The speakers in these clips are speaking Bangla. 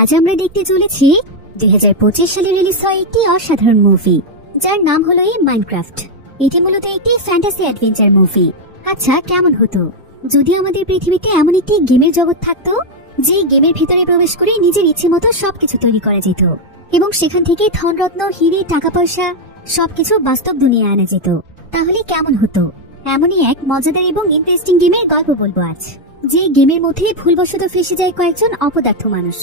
আজ আমরা দেখতে চলেছি 2025 সালে রিলিজ হয় একটি অসাধারণ মুভি, যার নাম হলো মাইনক্রাফট। এটি মূলত একটি ফ্যান্টাসি অ্যাডভেঞ্চার মুভি। আচ্ছা, কেমন হতো যদি আমাদের পৃথিবীতে এমন একটি গেমের জগৎ থাকতো, যে গেমের ভিতরে প্রবেশ করে নিজের ইচ্ছে মতো সবকিছু তৈরি করা যেত এবং সেখান থেকে ধনরত্ন, হিরে, টাকা পয়সা সবকিছু বাস্তব দুনিয়ায় আনা যেত? তাহলে কেমন হতো? এমনই এক মজাদার এবং ইন্টারেস্টিং গেমের গল্প বলবো আজ, যে গেমের মধ্যে ভুলবশত ফেসে যায় কয়েকজন অপদার্থ মানুষ,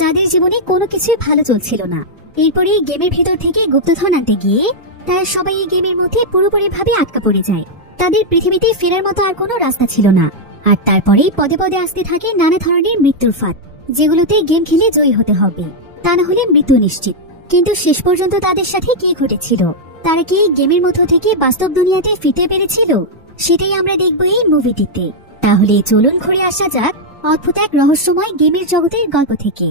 যাদের জীবনে কোনো কিছুই ভালো চলছিল না। এরপরে গেমের ভেতর থেকে গুপ্তধন আনতে গিয়ে তারা সবাই এই গেমের মধ্যে পুরোপুরি ভাবে আটকা পড়ে যায়। তাদের পৃথিবীতে ফেরার মতো আর কোনো রাস্তা ছিল না। আর তারপরেই পদে পদে আসতে থাকে নানা ধরনের মৃত্যুর ফাঁদ, যেগুলোতে গেম খেলে জয়ী হতে হবে, তা না হলে মৃত্যু নিশ্চিত। কিন্তু শেষ পর্যন্ত তাদের সাথে কি ঘটেছিল? তারা কি এই গেমের মধ্য থেকে বাস্তব দুনিয়াতে ফিরতে পেরেছিল? সেটাই আমরা দেখবো এই মুভিটিতে। তাহলে চলুন ঘুরে আসা যাক অদ্ভুত এক রহস্যময় গেমের জগতের গল্প থেকে।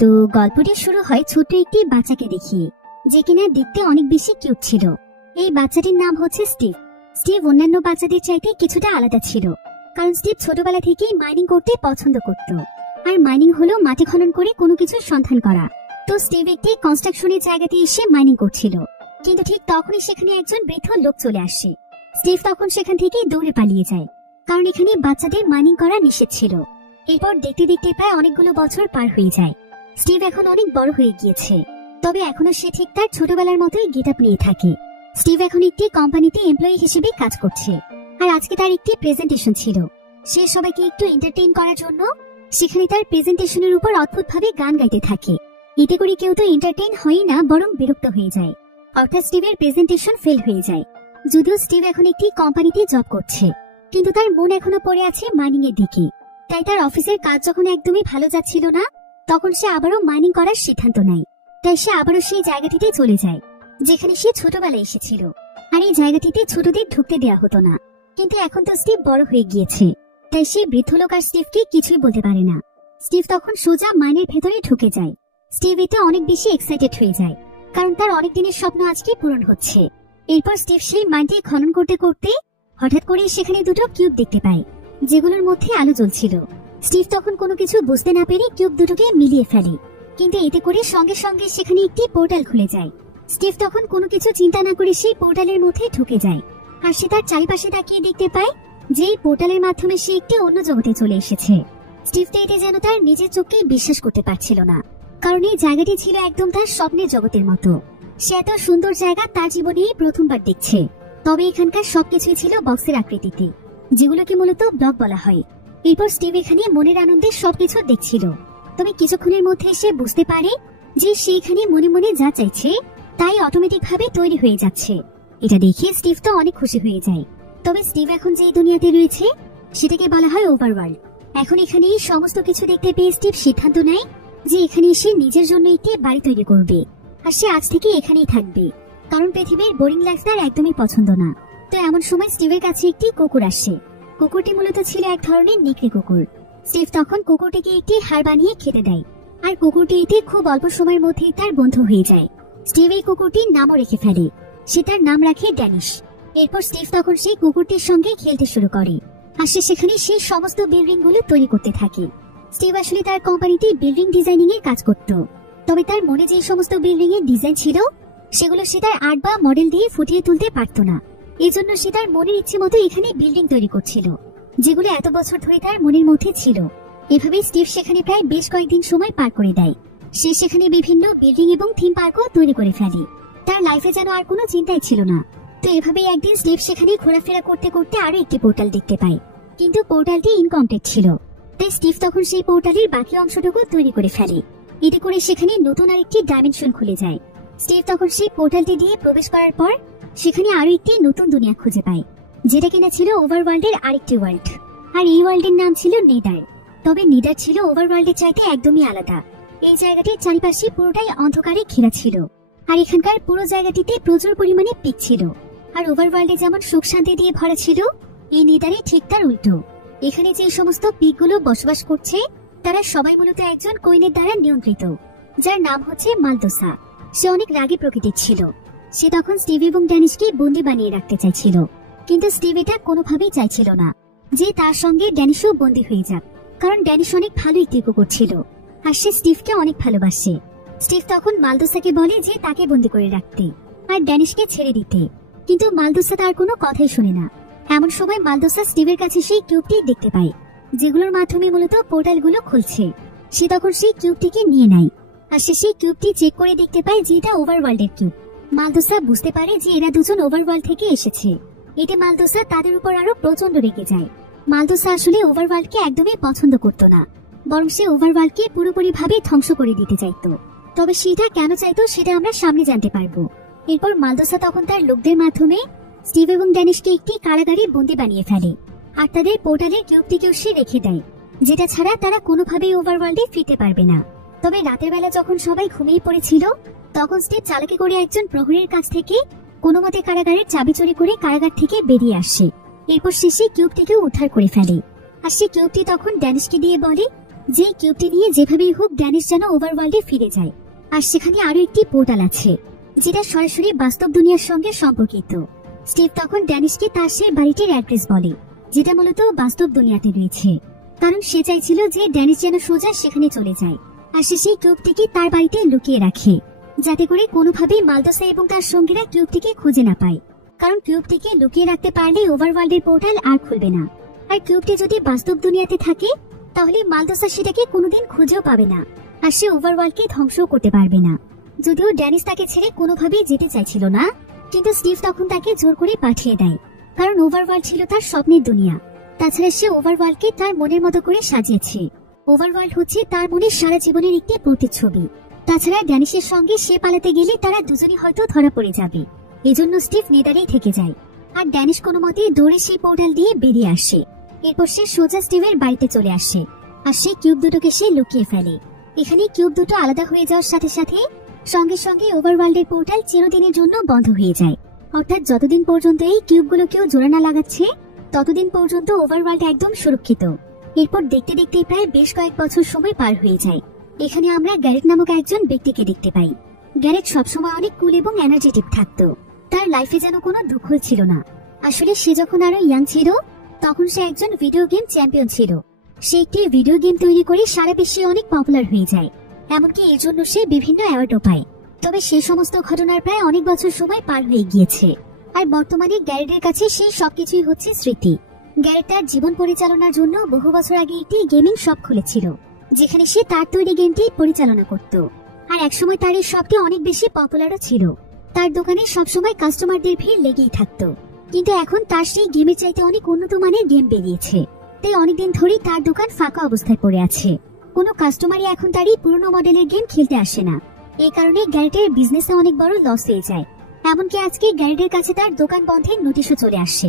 তো গল্পটি শুরু হয় ছোট্ট একটি বাচ্চাকে দেখিয়ে, যে কিনা দেখতে অনেক বেশি কিউট ছিল। এই বাচ্চাটির নাম হচ্ছে স্টিভ। স্টিভ অন্যান্য বাচ্চাদের চাইতে কিছুটা আলাদা ছিল, কারণ স্টিভ ছোটবেলা থেকেই মাইনিং করতে পছন্দ করত। আর মাইনিং হলো মাটি খনন করে কোনো কিছুর সন্ধান করা। তো স্টিভ একটি কনস্ট্রাকশনের জায়গাতে এসে মাইনিং করছিল, কিন্তু ঠিক তখনই সেখানে একজন বৃদ্ধ লোক চলে আসে। স্টিভ তখন সেখান থেকে দৌড়ে পালিয়ে যায়, কারণ এখানে বাচ্চাদের মাইনিং করা নিষেধ ছিল। এরপর দেখতে দেখতে প্রায় অনেকগুলো বছর পার হয়ে যায়। স্টিভ এখন অনেক বড় হয়ে গিয়েছে, তবে এখনো সে ঠিক তার ছোটবেলার মতোই গেটআপ নিয়ে থাকে। স্টিভ এখন একটি কোম্পানিতে এমপ্লয়ি হিসেবে কাজ করছে, আর আজকে তার একটি প্রেজেন্টেশন ছিল। সে সবাইকে একটু এন্টারটেইন করার জন্য সেখানে তার প্রেজেন্টেশনের উপর অদ্ভুতভাবে গান গাইতে থাকে। এতে করে কেউ তো এন্টারটেইন হয় না, বরং বিরক্ত হয়ে যায়। অর্থাৎ স্টিভের প্রেজেন্টেশন ফেল হয়ে যায়। যদিও স্টিভ এখন একটি কোম্পানিতে জব করছে, কিন্তু তার মন এখনো পড়ে আছে মাইনিং এর দিকে। তাই তার অফিসের কাজ যখন একদমই ভালো যাচ্ছিল না, তখন সে আবারও মাইনিং করার সিদ্ধান্ত নেয়। তাই সে আবারও সেই জায়গাটিতে চলে যায়, যেখানে সে ছোটবেলায় এসেছিল। আর এই জায়গাটিতে ছোটদের ঢুকতে দেওয়া হতো না। কিন্তু এখন তো স্টিভ বড় হয়ে গিয়েছে, তাই সেই বৃদ্ধ লোক আর স্টিভকে কিছুই বলতে পারে না। স্টিভ তখন সোজা মাইনের ভেতরে ঢুকে যায়। স্টিভ এতে অনেক বেশি এক্সাইটেড হয়ে যায়, কারণ তার অনেক দিনের স্বপ্ন আজকে পূরণ হচ্ছে। এরপর স্টিভ সেই মাইনটি খনন করতে করতে হঠাৎ করে সেখানে দুটো কিউব দেখতে পায়, যেগুলোর মধ্যে আলো জ্বলছিল। স্টিভ তখন কোনো কিছু বুঝতে না পেরে কিউব দুটোকে মিলিয়ে ফেলে, কিন্তু এতে করে সঙ্গে সঙ্গে সেখানে একটি পোর্টাল খুলে যায়। স্টিভ তখন কোনো কিছু চিন্তা না করে সেই পোর্টালের মধ্যে ঢুকে যায়। আর সে তার চারিপাশে তাকিয়ে দেখতে পায় যে এই পোর্টালের মাধ্যমে সে একটি অন্য জগতে চলে এসেছে। স্টিভ তো এটা যেন তার নিজের চোখকেই বিশ্বাস করতে পারছিল না, কারণ এই জায়গাটি ছিল একদম তার স্বপ্নের জগতের মতো। সে এত সুন্দর জায়গা তার জীবনেই প্রথমবার দেখছে। তবে এখানকার সবকিছুই ছিল বক্সের আকৃতিতে, যেগুলোকে মূলত ব্লক বলা হয়। এরপর স্টিভ এখানে মনের আনন্দে সবকিছু দেখছিল। তবে কিছুক্ষণের মধ্যে সে বুঝতে পারে যে সে এখানে মনে মনে যা চাইছে তাই অটোমেটিক ভাবে তৈরি হয়ে যাচ্ছে। এটা দেখে স্টিভ তো অনেক খুশি হয়ে যায়। তবে স্টিভ এখন যে দুনিয়াতে রয়েছে সেটাকে বলা হয় ওভারওয়ার্ল্ড। এখন এখানে এই সমস্ত কিছু দেখতে পেয়ে স্টিভ সিদ্ধান্ত নেয় যে এখানে এসে নিজের জন্য একটি বাড়ি তৈরি করবে, আর সে আজ থেকে এখানেই থাকবে, কারণ পৃথিবীর বোরিং লাইফ তার একদমই পছন্দ না। তো এমন সময় স্টিভের কাছে একটি কুকুর আসে। কুকুরটি মূলত ছিল এক ধরনের নেকড়ে কুকুর। স্টিভ তখন কুকুরটিকে একটি হাড় বানিয়ে খেতে দেয়, আর কুকুরটি এতে খুব অল্প সময়ের মধ্যেই তার বন্ধু হয়ে যায়। স্টিভ এই কুকুরটির নামও রেখে ফেলে। সে তার নাম রাখে ড্যানিশ। এরপর স্টিভ তখন সেই কুকুরটির সঙ্গে খেলতে শুরু করে, আর সে সেখানে সেই সমস্ত বিল্ডিং গুলো তৈরি করতে থাকে। স্টিভ আসলে তার কোম্পানিতে বিল্ডিং ডিজাইনিং এর কাজ করত। তবে তার মনে যে সমস্ত বিল্ডিং এর ডিজাইন ছিল সেগুলো সে তার আর্ট বা মডেল দিয়ে ফুটিয়ে তুলতে পারত না। এই জন্য সে তার মনের ইচ্ছে মতো এখানে বিল্ডিং তৈরি করছিল, যেগুলো এত বছর ধরে তার মনের মধ্যে ছিল। এভাবে স্টিভ সেখানে প্রায় বেশ কয়েকদিন সময় পার করে দেয়। সে সেখানে বিভিন্ন বিল্ডিং এবং থিম পার্কও তৈরি করে ফেলে। তার লাইফে যেন আর কোনো চিন্তাই ছিল না। তো এভাবেই একদিন স্টিভ সেখানে ঘোরাফেরা করতে করতে আরো একটি পোর্টাল দেখতে পায়, কিন্তু পোর্টালটি ইনকমপ্লিট ছিল। তাই স্টিভ তখন সেই পোর্টালের বাকি অংশটুকু তৈরি করে ফেলে। এতে করে সেখানে নতুন আরেকটি ডাইমেনশন খুলে যায়। স্টিভ তখন সেই পোর্টালটি দিয়ে প্রবেশ করার পর সেখানে আরো একটি নতুন দুনিয়া খুঁজে পায়, যেটা কিনা ছিল ওভারওয়ার্ল্ডের আরেকটি ওয়ার্ল্ড। আর এই ওয়ার্ল্ডের নাম ছিল নেদার। তবে নেদার ছিল ওভারওয়ার্ল্ডের চাইতে একদমই আলাদা। এই জায়গাটির চারিপাশে পুরোটাই অন্ধকারে ঘেরা ছিল, আর এখানকার পুরো জায়গাটিতে প্রচুর পরিমাণে পিক ছিল। আর ওভারওয়ার্ল্ডে যেমন সুখ শান্তি দিয়ে ভরা ছিল, এই নেদারে ঠিক তার উল্টো। এখানে যে সমস্ত পিকগুলো বসবাস করছে তারা সবাই মূলত একজন কোয়েনের দ্বারা নিয়ন্ত্রিত, যার নাম হচ্ছে মালদোসা। সে অনেক রাগী প্রকৃতির ছিল। সে তখন স্টিভ এবং ড্যানিশকে বন্দি বানিয়ে রাখতে চাইছিল, কিন্তু স্টিভ এটা কোনোভাবেই চাইছিল না যে তার সঙ্গে ড্যানিশও বন্দী হয়ে যাক। কারণ ড্যানিশ অনেক ভালো একটি কুকুর ছিল আর সে স্টিভকে অনেক ভালোবাসে। স্টিভ তখন মালদোসাকে বলে যে তাকে বন্দি করে রাখতে আর ড্যানিশকে ছেড়ে দিতে, কিন্তু মালদোসা তার কোনো কথাই শুনে না। এমন সময় মালদোসা স্টিভের কাছে সেই কিউবটি দেখতে পায়, যেগুলোর মাধ্যমে মূলত পোর্টালগুলো খুলছে। সে তখন সেই কিউবটিকে নিয়ে নেয় আর সে সেই কিউবটি চেক করে দেখতে পায় যে এটা ওভারওয়ার্ল্ডের কিউব। মালদোসা বুঝতে পারে যে এরা দুজন ওভারওয়ার্ল্ড থেকে এসেছে। এতে মালদোসা তাদের উপর আরো প্রচন্ড রেগে যায়। মালদোসা আসলে ওভারওয়ার্ল্ডকে একদমই পছন্দ করত না, বরং সে ওভারওয়ার্ল্ডকে পুরোপুরি ভাবে ধ্বংস করে দিতে চাইতো। তবে সেটা কেন চাইতো সেটা আমরা সামনে জানতে পারবো। এরপর মালদোসা তখন তার লোকদের মাধ্যমে স্টিভ এবং ড্যানিশকে একটি কারাগারে বন্দি বানিয়ে ফেলে আর তাদের পোর্টালের কিউবটিকেও সে রেখে দেয়, যেটা ছাড়া তারা কোনোভাবেই ওভারওয়ার্ল্ডে ফিরতে পারবে না। তবে রাতের বেলা যখন সবাই ঘুমিয়ে পড়েছিল, তখন স্টিভ চালাকি করে একজন প্রহরীর কাছ থেকে কোনো মতে কারাগারের চাবি চুরি করে কারাগার থেকে বেরিয়ে আসে। এরপর সে সেই কিউবটিকেও উদ্ধার করে ফেলে আর সে কিউবটি তখন ড্যানিশকে দিয়ে বলে যে কিউবটি নিয়ে যেভাবেই হোক ড্যানিশ যেন ওভারওয়ার্ল্ডে ফিরে যায়। আর সেখানে আরো একটি পোর্টাল আছে যেটা সরাসরি বাস্তব দুনিয়ার সঙ্গে সম্পর্কিত। স্টিভ তখন ড্যানিশকে তার সেই বাড়িটির অ্যাড্রেস বলে, যেটা মূলত বাস্তব দুনিয়াতে রয়েছে, কারণ সে চাইছিল যে ড্যানিশ যেন সোজা সেখানে চলে যায়। আর সে সেই কিউবটিকে তার বাড়িতে লুকিয়ে রাখে, যাতে করে কোনোভাবেই মালদোসা এবং তার সঙ্গীরা কিউবটিকে খুঁজে না পায়, কারণ কিউবটিকে লুকিয়ে রাখতে পারলে ওভারওয়ার্ল্ডের পোর্টাল আর খুলবে না। আর কিউবটি যদি বাস্তব দুনিয়াতে থাকে তাহলে মালদোসা সেটাকে কোনোদিন খুঁজেও পাবে না আর সে ওভারওয়ার্ল্ডকে ধ্বংসও করতে পারবে না। যদিও ড্যানিশ তাকে ছেড়ে কোনোভাবেই যেতে চাইছিল না, কিন্তু স্টিভ তখন তাকে জোর করে পাঠিয়ে দেয়, কারণ ওভারওয়ার্ল্ড ছিল তার স্বপ্নের দুনিয়া। তাছাড়া সে ওভারওয়ার্ল্ডকে তার মনের মতো করে সাজিয়েছে। ওভারওয়ার্ল্ড হচ্ছে তার মনের সারা জীবনের একটি প্রতিচ্ছবি। তাছাড়া ড্যানিশের সঙ্গে সে পালাতে গেলে তারা দুজনই হয়তো ধরা পড়ে যাবে, এজন্য স্টিভ নেদারেই থেকে যায় আর ড্যানিশ কোনো মতে দৌড়ে সেই পোর্টাল দিয়ে বেরিয়ে আসে। এরপর সে সোজা স্টিভের বাড়িতে চলে আসে আর সেই কিউব দুটোকে সে লুকিয়ে ফেলে। এখানে কিউব দুটো আলাদা হয়ে যাওয়ার সাথে সাথে সঙ্গে সঙ্গে ওভারওয়ার্ল্ডের পোর্টাল চিরদিনের জন্য বন্ধ হয়ে যায়। অর্থাৎ যতদিন পর্যন্ত এই কিউবগুলো কেউ জোড়া না লাগাচ্ছে ততদিন পর্যন্ত ওভারওয়ার্ল্ড একদম সুরক্ষিত। এরপর দেখতে দেখতে প্রায় বেশ কয়েক বছর সময় পার হয়ে যায়। এখানে আমরা গ্যারেট নামক একজন ব্যক্তিকে দেখতে পাই। গ্যারেট সবসময় অনেক কুল এবং এনার্জেটিক থাকতো, তার লাইফে যেন কোনো দুঃখ ছিল না। আসলে সে যখন আরো ইয়াং ছিল তখন সে একজন ভিডিও গেম চ্যাম্পিয়ন ছিল। সে একটি ভিডিও গেম তৈরি করে সারা বিশ্বে অনেক পপুলার হয়ে যায়, এমনকি এর জন্য সে বিভিন্ন অ্যাওয়ার্ডও পায়। তবে সেই সমস্ত ঘটনার প্রায় অনেক বছর সময় পার হয়ে গিয়েছে আর বর্তমানে গ্যারেটের কাছে সেই সবকিছুই হচ্ছে স্মৃতি। গ্যারেট তার জীবন পরিচালনার জন্য বহু বছর আগে একটি গেমিং শপ খুলেছিল, যেখানে সে তার তৈরি গেমটি পরিচালনা করত। আর একসময় তার এই শপটি অনেক বেশি পপুলারও ছিল। তার দোকানে সবসময় কাস্টমারদের ভিড় লেগেই থাকতো। কিন্তু এখন তার সেই গেমের চাইতে অনেক উন্নত মানের গেম বেরিয়েছে, তাই অনেকদিন ধরেই তার দোকান ফাঁকা অবস্থায় পড়ে আছে। কোনো কাস্টমারই এখন তার এই পুরনো মডেলের গেম খেলতে আসে না। এই কারণে গ্যারেটের বিজনেসে অনেক বড় লস হয়ে যায়। এমনকি আজকে গ্যারেটের কাছে তার দোকান বন্ধের নোটিশও চলে আসে।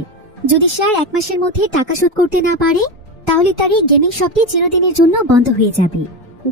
যদি সে আর 1 মাসের মধ্যে টাকা শোধ করতে না পারে তাহলে তার এই গেমিং শপটি চিরদিনের জন্য বন্ধ হয়ে যাবে।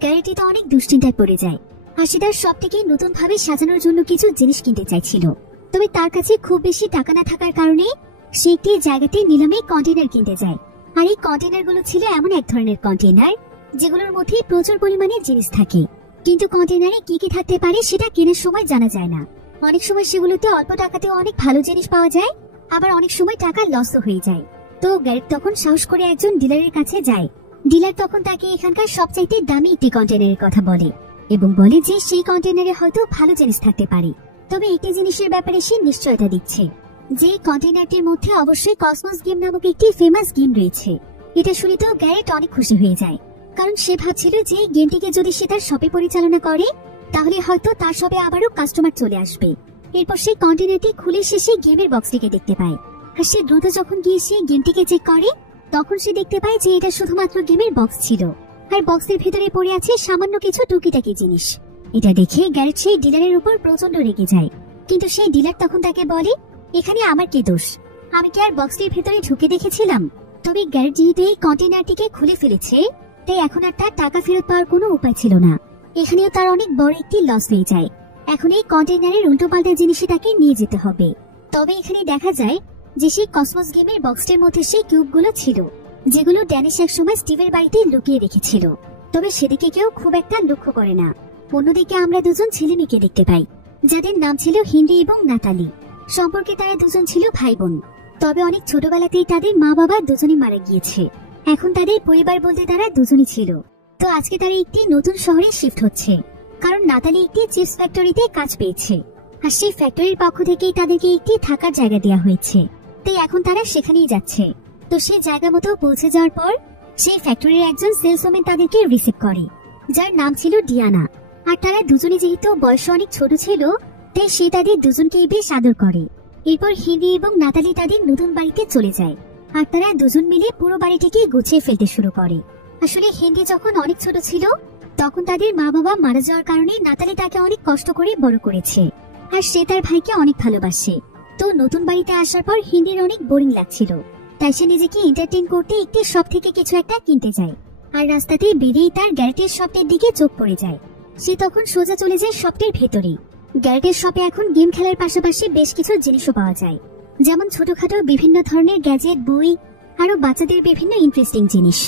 গ্যারেটি তো অনেক দুশ্চিন্তায় পড়ে যায় আর সে তার শপটিকে নতুন ভাবে সাজানোর জন্য কিছু জিনিস কিনতে চাইছিল। তবে তার কাছে খুব বেশি টাকা না থাকার কারণে সে একটি জায়গাতে নিলামে কন্টেনার কিনতে যায়। আর এই কন্টেনারগুলো ছিল এমন এক ধরনের কন্টেনার যেগুলোর মধ্যে প্রচুর পরিমাণে জিনিস থাকে, কিন্তু কন্টেনারে কি কি থাকতে পারে সেটা কেনার সময় জানা যায় না। অনেক সময় সেগুলোতে অল্প টাকাতেও অনেক ভালো জিনিস পাওয়া যায়, আবার অনেক সময় টাকা লসও হয়ে যায়। তো গ্যারেট তখন সাহস করে একজন ডিলারের কাছে যায়। ডিলার তখন তাকে এখানকার সবচাইতে দামি একটি কন্টেনারের কথা বলে এবং বলে যে সেই কন্টেনারে হয়তো ভালো জিনিস থাকতে পারে। তবে একটি জিনিসের ব্যাপারে সে নিশ্চয়তা দিচ্ছে যে কন্টেনারটির মধ্যে অবশ্যই কসমস গেম নামক একটি ফেমাস গেম রয়েছে। এটা শুনে তো গ্যারেট অনেক খুশি হয়ে যায়, কারণ সে ভাবছিল যে গেমটিকে যদি সে তার শপে পরিচালনা করে তাহলে হয়তো তার শপে আবারও কাস্টমার চলে আসবে। এরপর সেই কন্টেনারটি খুলে শেষে গেমের বক্সটিকে দেখতে পায় আর সে দ্রুত যখন গিয়ে সেই গেমটিকে চেক করে তখন সে দেখতে পায় যে এটা শুধুমাত্র গেমের বক্স ছিল আর বক্সের ভেতরে পড়ে আছে সামান্য কিছু টুকিটাকি জিনিস। এটা দেখে গ্যারেট সেই ডিলারের উপর প্রচন্ড রেগে যায়, কিন্তু সেই ডিলার তখন তাকে বলে এখানে আমার কি দোষ, আমি কি আর বক্সটির ভেতরে ঢুকে দেখেছিলাম? তবে গ্যারেট যেহেতু এই কন্টেনারটিকে খুলে ফেলেছে তাই এখন আর তার টাকা ফেরত পাওয়ার কোনো উপায় ছিল না। এখানেও তার অনেক বড় একটি লস হয়ে যায়। এখন এই কন্টেনারের উল্টোপাল্টা জিনিসে তাকে নিয়ে যেতে হবে। তবে এখানে দেখা যায় যে সেই কসমস গেমের বক্সটির মধ্যে সেই কিউবগুলো ছিল যেগুলো ড্যানিশ একসময় স্টিভের বাড়িতে লুকিয়ে রেখেছিল। তবে সেদিকে কেউ খুব একটা লক্ষ্য করে না। অন্যদিকে আমরা দুজন ছেলে মেয়েকে দেখতে পাই যাদের নাম ছিল হেনরি এবং নাতালি। সম্পর্কে তারা দুজন ছিল ভাই বোন, তবে অনেক ছোটবেলাতেই তাদের মা বাবা দুজনই মারা গিয়েছে। এখন তাদের পরিবার বলতে তারা দুজনই ছিল। তো আজকে তারা একটি নতুন শহরে শিফট হচ্ছে, কারণ নাতালি একটি চিপস ফ্যাক্টরিতে কাজ পেয়েছে, আর সেই ফ্যাক্টরির পক্ষ থেকেই তাদেরকে একটি থাকার জায়গা দেওয়া হয়েছে। তাই এখন তারা সেখানেই যাচ্ছে। তো সেই জায়গা মতো পৌঁছে যাওয়ার পর সেই ফ্যাক্টরির একজন সেলসম্যান তাদেরকে রিসিভ করে, যার নাম ছিল ডিয়ানা। আর তারা দুজনে যেহেতু বয়সে অনেক ছোট ছিল, তাই সে তাদের দুজনকেই বেশ আদর করে। এরপর হেনরি এবং নাতালি তাদের নতুন বাড়িতে চলে যায়, আর তারা দুজন মিলে পুরো বাড়িটিকে গুছিয়ে ফেলতে শুরু করে। আসলে হেনরি যখন অনেক ছোট ছিল, তখন তাদের মা বাবা মারা যাওয়ার কারণে নাতালি তাকে অনেক কষ্ট করে বড় করেছে, আর সে তার ভাইকে অনেক ভালোবাসে। তো নতুন বাড়িতে আসার পর হেনরির অনেক বোরিং লাগছিল, তাই সে নিজেকে এন্টারটেইন করতে একটি শপ থেকে কিছু একটা কিনতে যায়। আর রাস্তাতে বেরিয়েই তার গ্যারেটের শপটির দিকে চোখ পড়ে যায়। সে তখন সোজা চলে যায় শপটির ভেতরে। গ্যারেটের শপে এখন গেম খেলার পাশাপাশি বেশ কিছু জিনিসও পাওয়া যায়, যেমন ছোটখাটো বিভিন্ন ধরনের গ্যাজেট, বই, আরো বাচ্চাদের বিভিন্ন ইন্টারেস্টিং জিনিস।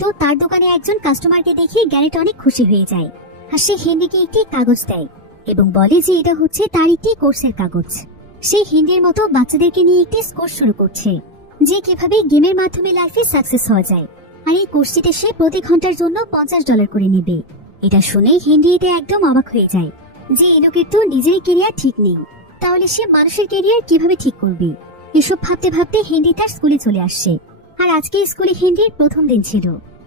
তো তার দোকানে একজন কাস্টমারকে দেখে গ্যারেট অনেক খুশি হয়ে যায়, আর সে হেনরিকে একটি কাগজ দেয় এবং বলে যে এটা হচ্ছে তার একটি কোর্সের কাগজ। সে হেনরির মতো বাচ্চাদেরকে নিয়ে একটি কোর্স শুরু করছে, যে কিভাবে গেমের মাধ্যমে লাইফে সাকসেস হওয়া যায়। আর এই কোর্সটিতে সে প্রতি ঘন্টার জন্য $50 করে নেবে। এটা শুনে হেনরি এতে একদম অবাক হয়ে যায় যে এই লোকের তো নিজের ক্যারিয়ার ঠিক নেই, তাহলে সে মানুষের ক্যারিয়ার কিভাবে ঠিক করবে। এসব ভাবতে ভাবতে হেনরি তার স্কুলে চলে আসছে। আর আজকে স্কুলে হেনরির প্রথম দিন ছিল।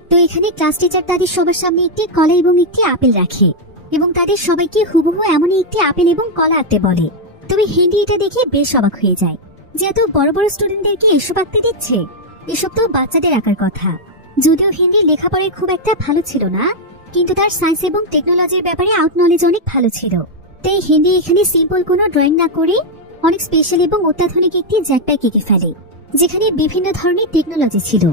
তো এখানে ক্লাস টিচার তাদের সবার সামনে একটি কলা এবং একটি আপেল রাখে এবং তাদের সবাইকে হুবহু এমনই একটি আপেল এবং কলা আঁকতে বলে। তবে হেনরি এটা দেখে বেশ অবাক হয়ে যায় যে এত বড় বড় স্টুডেন্টদেরকে এসব আঁকতে দিচ্ছে, এসব তো বাচ্চাদের আঁকার কথা। যদিও হেনরি লেখাপড়ায় খুব একটা ভালো ছিল না, কিন্তু তার সায়েন্স এবং টেকনোলজির ব্যাপারে আউট নলেজ অনেক ভালো ছিল। তাই হেনরি এখানে সিম্পল কোনো ড্রয়িং না করে অনেক স্পেশাল এবং অত্যাধুনিক একটি জ্যাকপ্যাক এঁকে ফেলে, যেখানে বিভিন্ন ধরনের টেকনোলজি ছিল।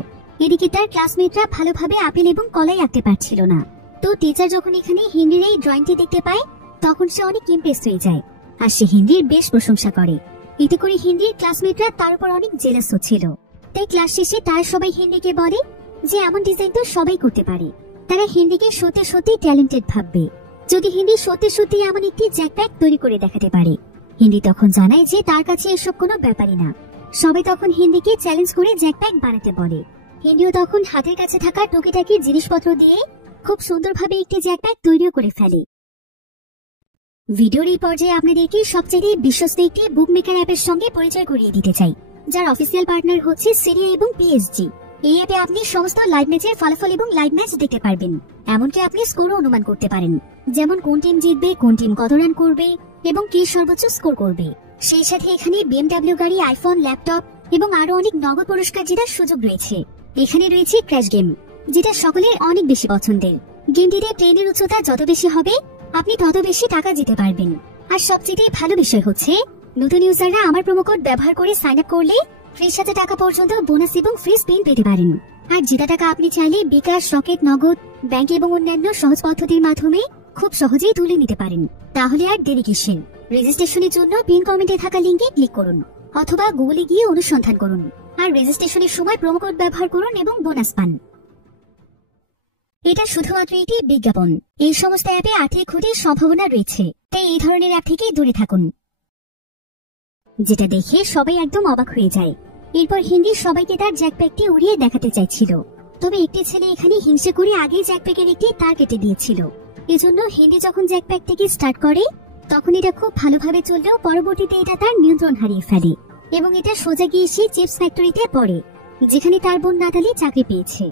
এদিকে তার ক্লাসমেটরা ভালোভাবে আপেল এবং কলাই আঁকতে পারছিল না। তো টিচার যখন এখানে হেনরির এই ড্রয়িংটি দেখতে পায়, তখন সে অনেক ইমপ্রেস হয়ে যায়, আর সে হেনরির বেশ প্রশংসা করে। এতে করে হেনরির ক্লাসমেটরা তার উপর অনেক জেলাস হচ্ছিল। তাই ক্লাস শেষে তারা সবাই হেনরিকে বলে যে এমন ডিজাইন তো সবাই করতে পারে। তারা হেনরিকে সত্যি সত্যি ট্যালেন্টেড ভাববে যদি হেনরি সত্যি সত্যি এমন একটি জ্যাকপ্যাক তৈরি করে দেখাতে পারে। হেনরি তখন জানায় যে তার কাছে এসব কোনো ব্যাপারই না। সবাই তখন হেনরিকে চ্যালেঞ্জ করে জ্যাকপ্যাক বানাতে বলে। হেনরিও তখন হাতের কাছে থাকা টুকিটাকি জিনিসপত্র দিয়ে খুব সুন্দরভাবে একটি জ্যাকপ্যাক তৈরিও করে ফেলে। ভিডিওর এই পর্যায়ে আপনাদেরকে সবচেয়ে বিশ্বস্ত একটি বুক মেকার অ্যাপের সঙ্গে পরিচয় করিয়ে দিতে চাই, যার অফিসিয়াল পার্টনার হচ্ছে সিরিয়া এবং পিএসজি। এই অ্যাপে আপনি সমস্ত লাইভ ম্যাচের ফলাফল এবং লাইভ ম্যাচ দেখতে পারবেন। এমনকি আপনি স্কোরও অনুমান করতে পারেন, যেমন কোন টিম জিতবে, কোন টিম কত রান করবে এবং কে সর্বোচ্চ স্কোর করবে। সেই সাথে এখানে BMW গাড়ি, আইফোন, ল্যাপটপ এবং আরো অনেক নগদ পুরস্কার জেতার সুযোগ রয়েছে। এখানে রয়েছে ক্র্যাশ গেম, যেটা সকলের অনেক বেশি পছন্দের। গেমটিতে ট্রেনের উচ্চতা যত বেশি হবে, আপনি তত বেশি টাকা জিতে পারবেন। আর সবচেয়ে ভালো বিষয় হচ্ছে, নতুন ইউজাররা আমার প্রোমো কোড ব্যবহার করে সাইন আপ করলে ফ্রি 7 টাকা পর্যন্ত বোনাস এবং ফ্রি স্পিন পেতে পারেন। আর জেতা টাকা আপনি চাইলে বিকাশ, রকেট, নগদ, ব্যাংক এবং অন্যান্য সহজ পদ্ধতির মাধ্যমে খুব সহজেই তুলে নিতে পারেন। তাহলে আর দেরি কিসের? রেজিস্ট্রেশনের জন্য পিন কমেন্টে থাকা লিঙ্কে ক্লিক করুন অথবা গুগলে গিয়ে অনুসন্ধান করুন। আর রেজিস্ট্রেশনের সময় প্রোমো কোড ব্যবহার করুন এবং বোনাস পান। এটা শুধুমাত্র একটি বিজ্ঞাপন। এই সমস্ত অ্যাপে আর্থিক ক্ষতির সম্ভাবনা রয়েছে, তাই এই ধরনের অ্যাপ থেকে দূরে থাকুন। যেটা দেখে সবাই একদম অবাক হয়ে যায়। এরপর হেনরি সবাইকে তার জ্যাকপ্যাকটি উড়িয়ে দেখাতে চাইছিল, তবে একটি ছেলে এখানে হিংসা করে আগে জ্যাকপ্যাকের একটি তার কেটে দিয়েছিল। এজন্য হেনরি যখন জ্যাকপ্যাকটিকে স্টার্ট করে, তখন এটা খুব ভালোভাবে চললেও পরবর্তীতে এটা তার নিয়ন্ত্রণ হারিয়ে ফেলে এবং এটা সোজা গিয়ে সে চিপস ফ্যাক্টরিতে পড়ে, যেখানে তার বোন নাতালি চাকরি পেয়েছে।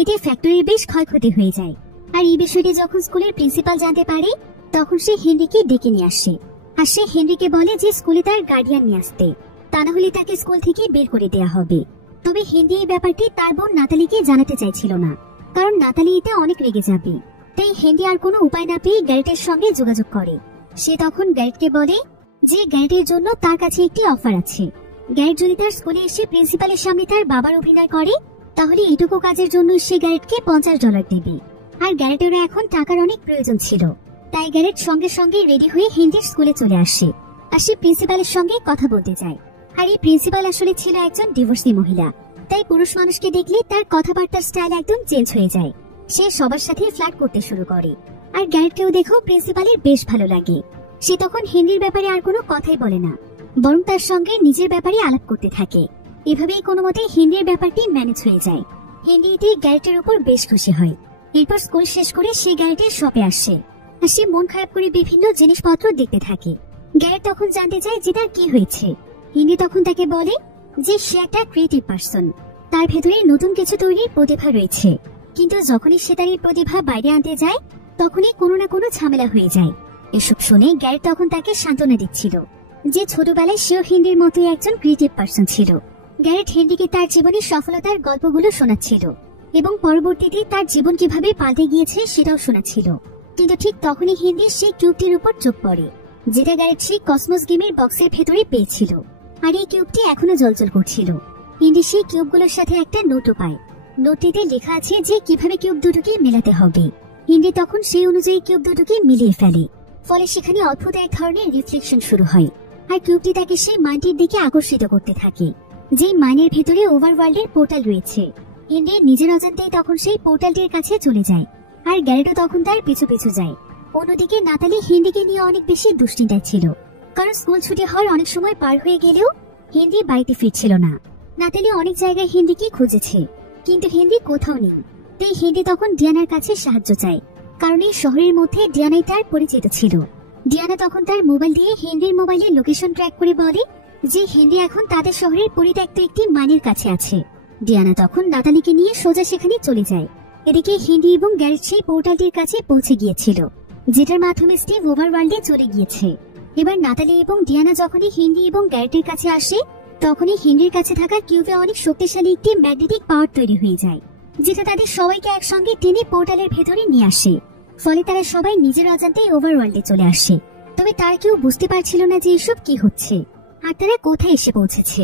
এতে ফ্যাক্টরির বেশ ক্ষয়ক্ষতি হয়ে যায়। আর এই বিষয়টি যখন স্কুলের প্রিন্সিপাল জানতে পারে, তখন সে হেনরিকে ডেকে নিয়ে আসে। আর সে হেনরিকে বলে যে স্কুলে তার গার্ডিয়ান নিয়ে আসতে, তা না হলে তাকে স্কুল থেকে বের করে দেওয়া হবে। তবে হেনরি এই ব্যাপারটি তার বোন নাতালিকে জানাতে চাইছিল না, কারণ নাতালি এতে অনেক রেগে যাবে। তাই হেনরি আর কোনো উপায় না পেয়ে গ্যারেটের সঙ্গে যোগাযোগ করে। সে তখন গ্যারেটকে বলে যে গ্যারেটের জন্য তার কাছে একটি অফার আছে। গ্যারেট যদি তার স্কুলে এসে প্রিন্সিপালের সামনে তার বাবার অভিনয় করে, তাহলে এইটুকু কাজের জন্য সে গ্যারেটকে $50 দেবে। আর গ্যারেটেরও এখন টাকার অনেক প্রয়োজন ছিল, তাই গ্যারেট সঙ্গে সঙ্গে রেডি হয়ে হেনরির স্কুলে চলে আসে। আর সে প্রিন্সিপালের সঙ্গে কথা বলতে যায়। আর এই প্রিন্সিপাল আসলে ছিল একজন ডিভোর্সি মহিলা, তাই পুরুষ মানুষকে দেখলে তার কথাবার্তার স্টাইল একদম চেঞ্জ হয়ে যায়। সে সবার সাথে ফ্লার্ট করতে শুরু করে। আর গ্যারেটকেও দেখো প্রিন্সিপালের বেশ ভালো লাগে। সে তখন হেনরির ব্যাপারে আর কোনো কথাই বলে না, বরং তার সঙ্গে নিজের ব্যাপারে আলাপ করতে থাকে। এভাবেই কোনো মতে হেনরির ব্যাপারটি ম্যানেজ হয়ে যায়। হেনরি এতে গ্যারেটের উপর বেশ খুশি হয়। এরপর স্কুল শেষ করে সে গ্যারেটের শপে আসে আর সে মন খারাপ করে বিভিন্ন জিনিসপত্র দেখতে থাকে। গ্যারেট তখন জানতে চায় যে তার কি হয়েছে। হেনরি তখন তাকে বলে যে সে একটা ক্রিয়েটিভ পার্সন, তার ভেতরে নতুন কিছু তৈরির প্রতিভা রয়েছে, কিন্তু যখনই সে তার এই প্রতিভা বাইরে আনতে যায় তখনই কোনো না কোনো ঝামেলা হয়ে যায়। এসব শুনে গ্যারেট তখন তাকে সান্ত্বনা দিচ্ছিল যে ছোটবেলায় সেও হেনরির মতোই একজন ক্রিয়েটিভ পার্সন ছিল। গ্যারেট হেনরিকে তার জীবনের সফলতার গল্পগুলো শোনাচ্ছিল এবং পরবর্তীতে তার জীবন কিভাবে পাল্টে গিয়েছে সেটাও শোনাচ্ছিল। কিন্তু ঠিক তখনই হেনরি সেই কিউবটির উপর চোখ পড়ে যেটা গ্যারেট সেই কসমোস গেমের বক্সের ভেতরে পেয়েছিল, আর এই কিউবটি এখনো জ্বলজ্বল করছিল। হেনরি সেই কিউবগুলোর সাথে একটা নোটও পায়। নোটটিতে লেখা আছে যে কিভাবে কিউব দুটোকে মেলাতে হবে। হেনরি তখন সেই অনুযায়ী কিউব দুটোকে মিলিয়ে ফেলে, ফলে সেখানে অদ্ভুত এক ধরনের রিফ্লেকশন শুরু হয় আর কিউবটি তাকে সেই মাইনটির দিকে আকর্ষিত করতে থাকে, যে মাইনের ভেতরে ওভারওয়ার্ল্ডের পোর্টাল রয়েছে। হেনরি নিজের অজান্তেই তখন সেই পোর্টালটির কাছে চলে যায় আর গ্যারেটও তখন তার পিছু পিছু যায়। অন্যদিকে নাতালি হেনরিকে নিয়ে অনেক বেশি দুশ্চিন্তায় ছিল, কারণ স্কুল ছুটি হওয়ার অনেক সময় পার হয়ে গেলেও হেনরি বাড়িতে ফিরছিল না। নাতালি অনেক জায়গায় হেনরিকে খুঁজেছে, কিন্তু হেনরি কোথাও নেই। তাই হেনরি তখন ডিয়ানার কাছে সাহায্য চায়, কারণ এই শহরের মধ্যে ডিয়ানাই তার পরিচিত ছিল। ডিয়ানা তখন তার মোবাইল দিয়ে হেনরির মোবাইলের লোকেশন ট্র্যাক করে বলে যে হেনরি এখন তাদের শহরের পরিত্যক্ত একটি মাইনের কাছে আছে। ডিয়ানা তখন নাতালিকে নিয়ে সোজা সেখানে চলে যায়। এদিকে হেনরি এবং গ্যারেট সেই পোর্টালটির কাছে পৌঁছে গিয়েছিল, যেটার মাধ্যমে স্টিভ ওভারওয়ার্ল্ডে চলে গিয়েছে। এবার নাতালি এবং ডিয়ানা যখনই হেনরি এবং গ্যারেটের কাছে আসে তখনই হেনরির কাছে থাকা কিউবে অনেক শক্তিশালী একটি ম্যাগনেটিক পাওয়ার তৈরি হয়ে যায়, যেটা তাদের সবাইকে একসঙ্গে টেনে পোর্টালের ভেতরে নিয়ে আসে। ফলে তারা সবাই নিজের অজান্তেই ওভারওয়ার্ল্ডে চলে আসে। তবে তার কেউ বুঝতে পারছিল না যে এসব কি হচ্ছে আর তারা কোথায় এসে পৌঁছেছে।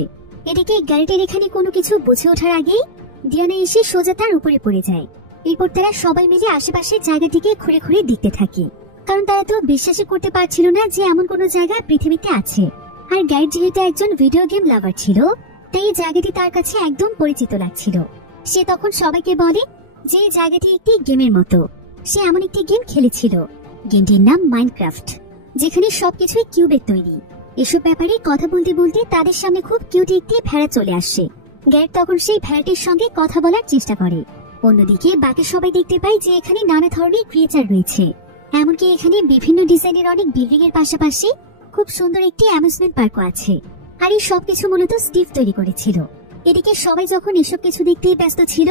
এদিকে গ্যারেটের এখানে কোনো কিছু বুঝে ওঠার আগেই ডিয়ানা এসে সোজা তার উপরে পড়ে যায়। এরপর তারা সবাই মিলে আশেপাশের জায়গাটিকে ঘুরে ঘুরে দেখতে থাকে, কারণ তারা তো বিশ্বাসই করতে পারছিল না যে এমন কোনো জায়গা পৃথিবীতে আছে। আর গ্যারেট যেহেতু একজন ভিডিও গেম লাভার ছিল, তাই এই জায়গাটি তার কাছে একদম পরিচিত লাগছিল। সে তখন সবাইকে বলে যে এই জায়গাটি একটি গেমের মতো। সে এমন একটি গেম খেলেছিল, গেমটির নাম মাইনক্রাফট, যেখানে সবকিছুই কিউবের তৈরি। এসব ব্যাপারে কথা বলতে বলতে তাদের সামনে খুব কিউট একটি ভেড়া চলে আসে। গ্যারেট তখন সেই ভেড়াটির সঙ্গে কথা বলার চেষ্টা করে। অন্যদিকে বাকি সবাই দেখতে পায় যে এখানে নানা ধরনের ক্রিয়েচার রয়েছে, এমনকি এখানে বিভিন্ন ডিজাইনের অনেক বিল্ডিং এর পাশাপাশি খুব সুন্দর একটি অ্যামিউজমেন্ট পার্কও আছে। আর এই সবকিছু মূলত স্টিভ তৈরি করেছিল। এদিকে সবাই যখন এসব কিছু দেখতেই ব্যস্ত ছিল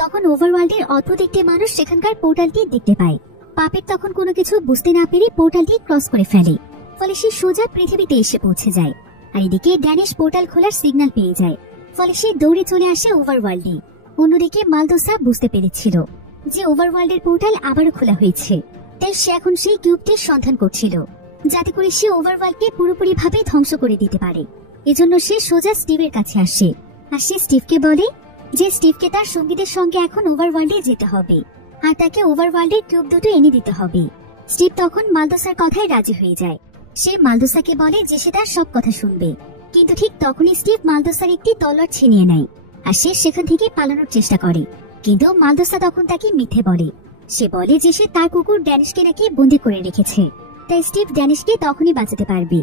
তখন ওভারওয়ার্ল্ডের অদ্ভুত একটি মানুষ সেখানকার পোর্টালটি দেখতে পায়। পাপেট তখন কোনো কিছু বুঝতে না পেরে পোর্টালটি ক্রস করে ফেলে, ফলে সে সোজা পৃথিবীতে এসে পৌঁছে যায়। আর এদিকে ড্যানিশ পোর্টাল খোলার সিগন্যাল পেয়ে যায়, ফলে সে দৌড়ে চলে আসে ওভারওয়ার্ল্ডে। অন্যদিকে মালদোসা বুঝতে পেরেছিল যে ওভারওয়ার্ল্ডের পোর্টাল আবারও খোলা হয়েছে, তাই সে এখন সেই কিউবটির সন্ধান করছিল, যাতে করে সে ওভারওয়ার্ল্ডকে পুরোপুরি ভাবে ধ্বংস করে দিতে পারে। এজন্য সে সোজা স্টিভের কাছে আসে আর সে স্টিভকে বলে যে স্টিভকে তার সঙ্গীদের সঙ্গে এখন ওভারওয়ার্ল্ডে যেতে হবে আর তাকে ওভারওয়ার্ল্ডের কিউব দুটো এনে দিতে হবে। স্টিভ তখন মালদোসার কথায় রাজি হয়ে যায়। সে মালদোসাকে বলে যে সে তার সব কথা শুনবে, কিন্তু ঠিক তখনই স্টিভ মালদোসার একটি তলোয়ার ছিনিয়ে নেয় আর সে সেখান থেকে পালানোর চেষ্টা করে। কিন্তু মালদোসা তখন তাকে মিথ্যে বলে। সে বলে যে সে তার কুকুর ড্যানিশকে নাকি বন্দি করে রেখেছে, তাই স্টিভ ড্যানিশকে তখনই বাঁচাতে পারবে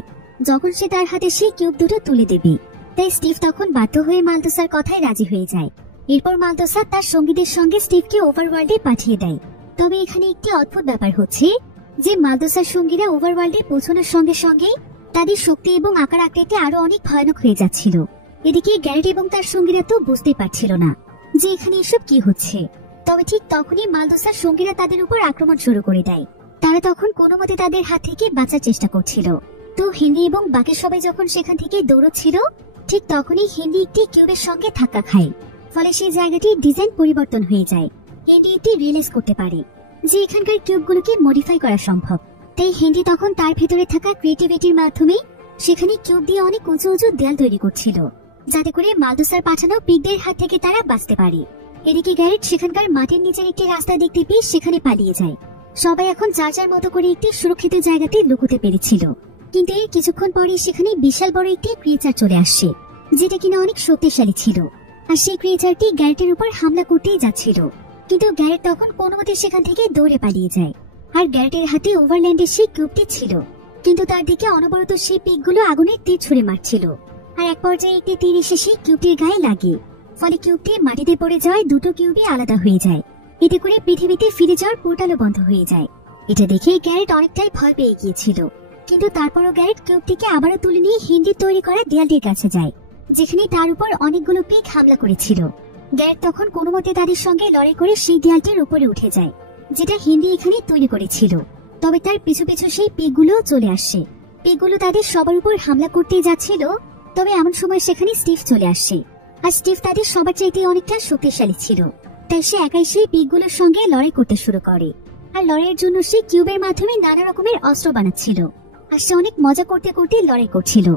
যখন সে তার হাতে সেই কিউব দুটো তুলে দেবে। তাই স্টিভ তখন বাধ্য হয়ে মালদোসার কথায় রাজি হয়ে যায়। এরপর মালদোসা তার সঙ্গীদের সঙ্গে স্টিভকে ওভারওয়ার্ল্ডে পাঠিয়ে দেয়। তবে এখানে একটি অদ্ভুত ব্যাপার হচ্ছে যে মালদোসার সঙ্গীরা ওভারওয়ার্ল্ডে পৌঁছানোর সঙ্গে সঙ্গে তাদের শক্তি এবং আকার আকৃতি আরো অনেক ভয়ানক হয়ে যাচ্ছিল। এদিকে গ্যারেট এবং তার সঙ্গীরা তো বুঝতেই পারছিল না যে এখানে এসব কি হচ্ছে। তবে ঠিক তখনই মালদোসার সঙ্গীরা তাদের উপর আক্রমণ শুরু করে দেয়। তারা তখন কোনো মতে তাদের হাত থেকে বাঁচার চেষ্টা করছিল। তো হেনরি এবং বাকি সবাই যখন সেখান থেকে দৌড়চ্ছিল ঠিক তখনই হেনরি একটি কিউবের সঙ্গে ধাক্কা খায়, ফলে সেই জায়গাটির ডিজাইন পরিবর্তন হয়ে যায়। হেনরি এটি রিয়েলাইজ করতে পারে যে এখানকার কিউবগুলোকে মডিফাই করা সম্ভব। তাই হেনরি তখন তার ভেতরে থাকা ক্রিয়েটিভিটির মাধ্যমে সেখানে কিউব দিয়ে অনেক উঁচু উঁচু দেয়াল তৈরি করছিল, যাতে করে মালদোসার পাঠানো পিগদের হাত থেকে তারা বাঁচতে পারে। এদিকে গ্যারেট সেখানকার মাটির নিচের একটি রাস্তা দেখতে পেয়ে সেখানে পালিয়ে যায়। সবাই এখন যার যার মতো করে একটি সুরক্ষিত জায়গাতে লুকোতে পেরেছিল, কিন্তু এর কিছুক্ষণ পরে সেখানে বিশাল বড় একটি ক্রিয়েচার চলে আসে, যেটা কিনা অনেক শক্তিশালী ছিল। আর সেই ক্রিয়েচারটি গ্যারেটের উপর হামলা করতেই যাচ্ছিল, কিন্তু গ্যারেট তখন কোনো মতে সেখান থেকে দৌড়ে পালিয়ে যায়। আর গ্যারেটের হাতে ওভারল্যান্ডের সেই কিউবটি ছিল, কিন্তু তার দিকে অনবরত সেই পিগগুলো আগুনের তীর ছুড়ে মারছিল। আর এক পর্যায়ে একটি তীর এসে সেই কিউবটির গায়ে লাগে, ফলে কিউবটি মাটিতে পড়ে যাওয়ায় দুটো কিউবই আলাদা হয়ে যায়। এতে করে পৃথিবীতে ফিরে যাওয়ার পোর্টালও বন্ধ হয়ে যায়। এটা দেখে গ্যারেট অনেকটাই ভয় পেয়ে গিয়েছিল, কিন্তু তারপরও গ্যারেট কিউবটিকে আবারও তুলে নিয়ে হেনরির তৈরি করা দেয়ালটির কাছে যায়, যেখানে তার উপর অনেকগুলো পিগ হামলা করেছিল। গ্যারেট তখন কোনো মতে তাদের সঙ্গে লড়াই করে সেই দেয়ালটির উপরে উঠে যায়, যেটা হেনরি এখানে তৈরি করেছিল। তবে তার পিছু পিছু সেই পিগগুলো চলে আসে। পিগগুলো তাদের সবার উপর হামলা করতে যাচ্ছিল, তবে এমন সময় সেখানে স্টিভ চলে আসে। আর স্টিভ তাদের সবার চাইতে অনেকটা শক্তিশালী ছিল, তাই সে একাই সেই পিগগুলোর সঙ্গে লড়াই করতে শুরু করে। আর লড়াইয়ের জন্য সে কিউবের মাধ্যমে নানা রকমের অস্ত্র বানাচ্ছিল, আর সে অনেক মজা করতে করতে লড়াই করছিল।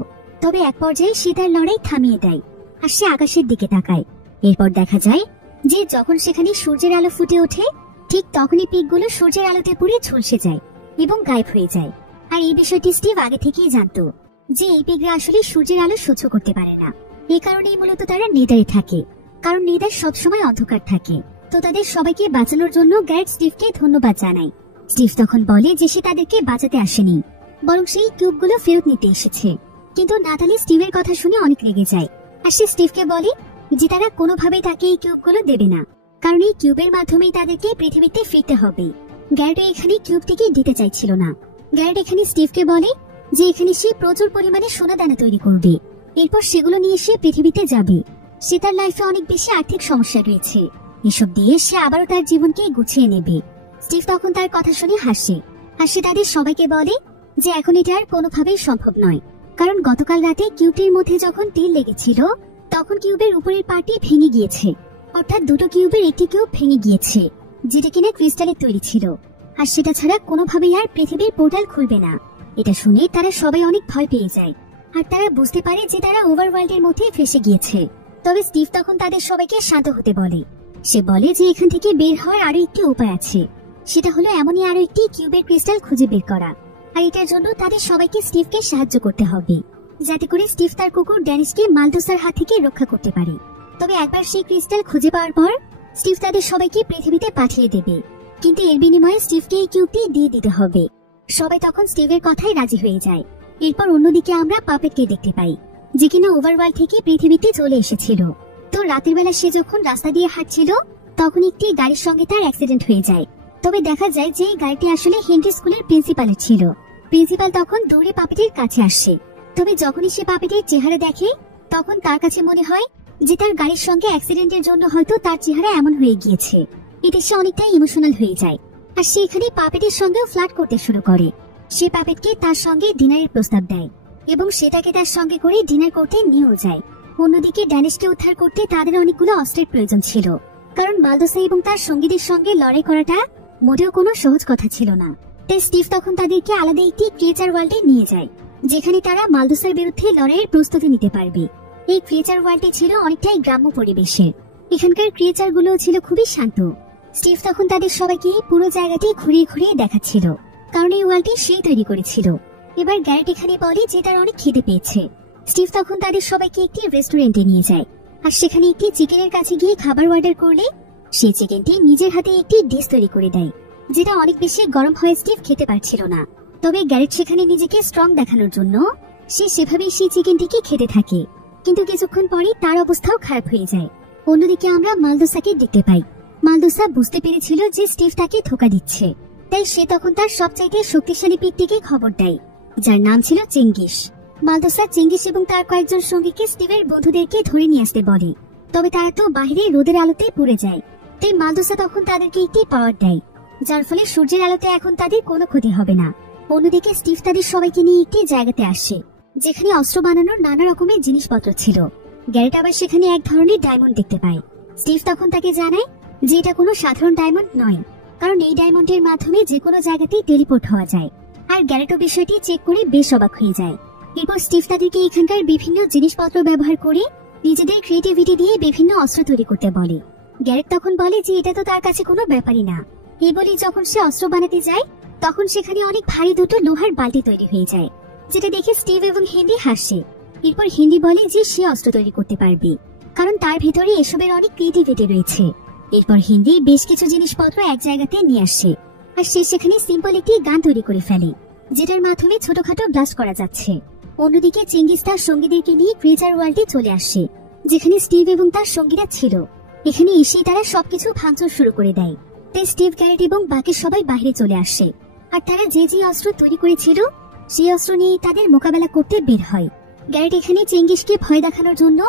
তবে এক পর্যায়ে সে তার লড়াই থামিয়ে দেয়, আর সে আকাশের দিকে তাকায়। এরপর দেখা যায় যে যখন সেখানে সূর্যের আলো ফুটে ওঠে, ঠিক তখনই পিগগুলো সূর্যের আলোতে পুড়ে ঝলসে যায় এবং গায়েব হয়ে যায়। আর এই বিষয়টি স্টিভ আগে থেকেই জানতো যে এই পিগরা আসলে সূর্যের আলো সহ্য করতে পারে না। এই কারণেই মূলত তারা নেদারে থাকে, কারণ নেদার সবসময় অন্ধকার থাকে। তো তাদের সবাইকে বাঁচানোর জন্য গ্যারেট স্টিভকে ধন্যবাদ জানায়। স্টিভ তখন বলে যে সে তাদেরকে বাঁচাতে আসেনি, বরং সেই কিউবগুলো ফেরত নিতে এসেছে। কিন্তু নাতালি স্টিভের কথা শুনে অনেক রেগে যায়, আর সে স্টিভকে বলে যে তারা কোনোভাবেই তাকে এই কিউবগুলো দেবে না, কারণ এই কিউবের মাধ্যমেই তাদেরকে পৃথিবীতে ফিরতে হবে। গ্যারেট এখানে কিউবটিকে দিতে চাইছিল না। গ্যারেট এখানে স্টিভকে বলে যে এখানে সে প্রচুর পরিমাণে সোনা দানা তৈরি করবে, এরপর সেগুলো নিয়ে সে পৃথিবীতে যাবে। সে তার লাইফে অনেক বেশি আর্থিক সমস্যা রয়েছে, এসব দিয়ে সে আবারও তার জীবনকে গুছিয়ে নেবে। স্টিভ তখন তার কথা শুনে হাসে, আর সে তাদের সবাইকে বলে যে এখন এটা আর কোনোভাবেই সম্ভব নয়, কারণ গতকাল রাতে কিউবটির মধ্যে যখন তেল লেগেছিল তখন কিউবের উপরের পার্টি ভেঙে গিয়েছে, অর্থাৎ দুটো কিউবের একটি কিউব ভেঙে গিয়েছে, যেটা কিনা ক্রিস্টালের তৈরি ছিল। আর সেটা ছাড়া কোনোভাবেই আর পৃথিবীর পোর্টাল খুলবে না। এটা শুনে তারা সবাই অনেক ভয় পেয়ে যায়, আর তারা বুঝতে পারে যে তারা ওভারওয়ার্ল্ডের মধ্যে ফেসে গিয়েছে। তবে স্টিভ তখন তাদের সবাইকে শান্ত হতে বলে। সে বলে যে এখান থেকে বের হওয়ার আরো একটি উপায় আছে, সেটা হলো এমনই আরো একটি কিউবের ক্রিস্টাল খুঁজে বের করা। আর এটার জন্য তাদের সবাইকে স্টিভকে সাহায্য করতে হবে, যাতে করে স্টিভ তার কুকুর ড্যানিশকে মালদোসার হাত থেকে রক্ষা করতে পারে। তবে একবার সেই ক্রিস্টাল খুঁজে পাওয়ার পর স্টিভ তাদের সবাইকে পৃথিবীতে পাঠিয়ে দেবে, কিন্তু এর বিনিময়ে স্টিভকে এই কিউবটি দিয়ে দিতে হবে। সবাই তখন স্টিভের কথায় রাজি হয়ে যায়। এরপর অন্যদিকে আমরা পাপেটকে দেখতে পাই, যে কিনা ওভারওয়ার্ল্ড থেকে পৃথিবীতে চলে এসেছিল। তো রাতের বেলা সে যখন রাস্তা দিয়ে হাঁটছিল তখন একটি গাড়ির সঙ্গে তার অ্যাক্সিডেন্ট হয়ে যায়। তবে দেখা যায় যে এই গাড়িটি আসলে হেনরি স্কুলের প্রিন্সিপালের ছিল। প্রিন্সিপাল তখন দৌড়ে পাপেটের কাছে আসে, তবে যখনই সে পাপেটের চেহারা দেখে তখন তার কাছে মনে হয় যে তার গাড়ির সঙ্গে অ্যাক্সিডেন্টের জন্য হয়তো তার চেহারা এমন হয়ে গিয়েছে। এতে সে অনেকটাই ইমোশনাল হয়ে যায়, আর সে এখানে পাপেটের সঙ্গেও ফ্লার্ট করতে শুরু করে। সে পাপেটকে তার সঙ্গে ডিনারের প্রস্তাব দেয় এবং সেটাকে তার সঙ্গে করে ডিনার করতে নিয়েও যায়। অন্যদিকে ড্যানিশকে উদ্ধার করতে তাদের অনেকগুলো অস্ত্রের প্রয়োজন ছিল, কারণ মালদোসা এবং তার সঙ্গীদের সঙ্গে লড়াই করাটা মোটেও কোনো সহজ কথা ছিল না। তাই স্টিভ তখন তাদেরকে আলাদা একটি ক্রিয়েচার ওয়ার্ল্ডে নিয়ে যায়, যেখানে তারা মালদোসার বিরুদ্ধে লড়াইয়ের প্রস্তুতি নিতে পারবে। এই ক্রিয়েচার ওয়ার্ল্ডটি ছিল অনেকটাই গ্রাম্য পরিবেশের। এখানকার ক্রিয়েচার গুলো ছিল খুবই শান্ত। স্টিভ তখন তাদের সবাইকে পুরো জায়গাটি ঘুরিয়ে ঘুরিয়ে দেখাচ্ছিল, কারণ এই ওয়ার্ল্ডটি সেই তৈরি করেছিল। এবার গ্যারেট এখানে বলে যে তার অনেক খিদে পেয়েছে। স্টিভ তখন তাদের সবাইকে একটি রেস্টুরেন্টে নিয়ে যায়, আর সেখানে একটি চিকেনের কাছে গিয়ে খাবার অর্ডার করলে সেই চিকেনটি নিজের হাতে একটি ডিশ তৈরি করে দেয়, যেটা অনেক বেশি গরম হয়ে স্টিভ খেতে পারছিল না। তবে গ্যারেট সেখানে নিজেকে স্ট্রং দেখানোর জন্য সে সেভাবেই সেই চিকেনটিকে খেতে থাকে, কিন্তু কিছুক্ষণ পরেই তার অবস্থাও খারাপ হয়ে যায়। অন্যদিকে আমরা মালদোসাকে দেখতে পাই। মালদোসা বুঝতে পেরেছিল যে স্টিভ তাকে ধোঁকা দিচ্ছে, তাই সে তখন তার সবচাইতে শক্তিশালী পিগটিকে খবর দেয়, যার নাম ছিল চেঙ্গিস। মালদোসা চেঙ্গিস এবং তার কয়েকজন সঙ্গীকে স্টিভের বন্ধুদেরকে ধরে নিয়ে আসতে বলে, তবে তারা তো বাইরে রোদের আলোতে পুড়ে যায়। তাই মালদোসা তখন তাদেরকে একটি পাওয়ার দেয়, যার ফলে সূর্যের আলোতে এখন তাদের কোনো ক্ষতি হবে না। অন্যদিকে স্টিভ তাদের সবাইকে নিয়ে একটি জায়গাতে আসে, যেখানে অস্ত্র বানানোর নানা রকমের জিনিসপত্র ছিল। গ্যারেট আবার সেখানে এক ধরনের ডায়মন্ড দেখতে পায়। স্টিভ তখন তাকে জানায় যে এটা কোনো সাধারণ ডায়মন্ড নয়, কারণ এই ডায়মন্ডের মাধ্যমে যে কোনো জায়গাতেই টেলিপোর্ট হওয়া যায়। আর গ্যারেটও বিষয়টি চেক করে বেশ অবাক হয়ে যায়। এরপর স্টিভ তাদেরকে এখানকার বিভিন্ন জিনিসপত্র ব্যবহার করে নিজেদের ক্রিয়েটিভিটি দিয়ে বিভিন্ন অস্ত্র তৈরি করতে বলে। গ্যারেট তখন বলে যে এটা তো তার কাছে কোনো ব্যাপারই না। এই বলি যখন সে অস্ত্র বানাতে যায় তখন সেখানে অনেক ভারী দুটো লোহার বালতি তৈরি হয়ে যায়, যেটা দেখে স্টিভ এবং হেনরি হাসে। এরপর হেনরি বলে যে সে অস্ত্র তৈরি করতে পারবে, কারণ তার ভেতরে এসবের অনেক ক্রিয়েটিভিটি রয়েছে। এরপর হেনরি বেশ কিছু জিনিসপত্র এক জায়গাতে নিয়ে আসে, আর সে সেখানে সিম্পল একটি গান তৈরি করে ফেলে, যেটার মাধ্যমে ছোটখাটো ব্লাস্ট করা যাচ্ছে। অন্যদিকে চেঙ্গিস তার সঙ্গীদেরকে নিয়ে ক্রিয়েচার ওয়ার্ল্ডে চলে আসে। যেখানে স্টিভ এবং তার সঙ্গীরা ছিল। এখানে এসে তারা সবকিছু ভাঙচুর শুরু করে দেয়। তাই স্টিভ, গ্যারেট এবং বাকি সবাই বাইরে চলে আসে। আর তারা যে যে অস্ত্র তৈরি করেছিল সেই অস্ত্র নিয়ে তাদের মোকাবেলা করতে বের হয়। গ্যারেট এখানে চেঙ্গিসকে ভয় দেখানোর জন্য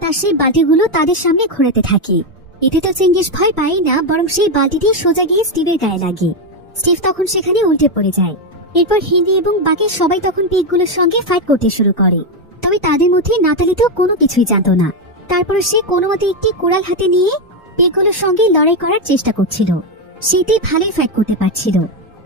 তার সেই বালতিগুলো তাদের সামনে ঘোরাতে থাকে। এতে তো চেঙ্গিস ভয় পায় না, বরং সেই বালতি দিয়ে সোজা গিয়ে স্টিভের গায়ে লাগে। স্টিভ তখন সেখানে উল্টে পড়ে যায়। এরপর হিন্দি এবং বাকি সবাই তখন পিগগুলোর সঙ্গে ফাইট করতে শুরু করে। তবে তাদের মধ্যে নাতালি তো কোনো কিছুই জানতো না। তারপর সে কোনো মতে একটি কোড়াল হাতে নিয়ে পিগগুলোর সঙ্গে লড়াই করার চেষ্টা করছিল। সেটি ভালোই ফাইট করতে পারছিল,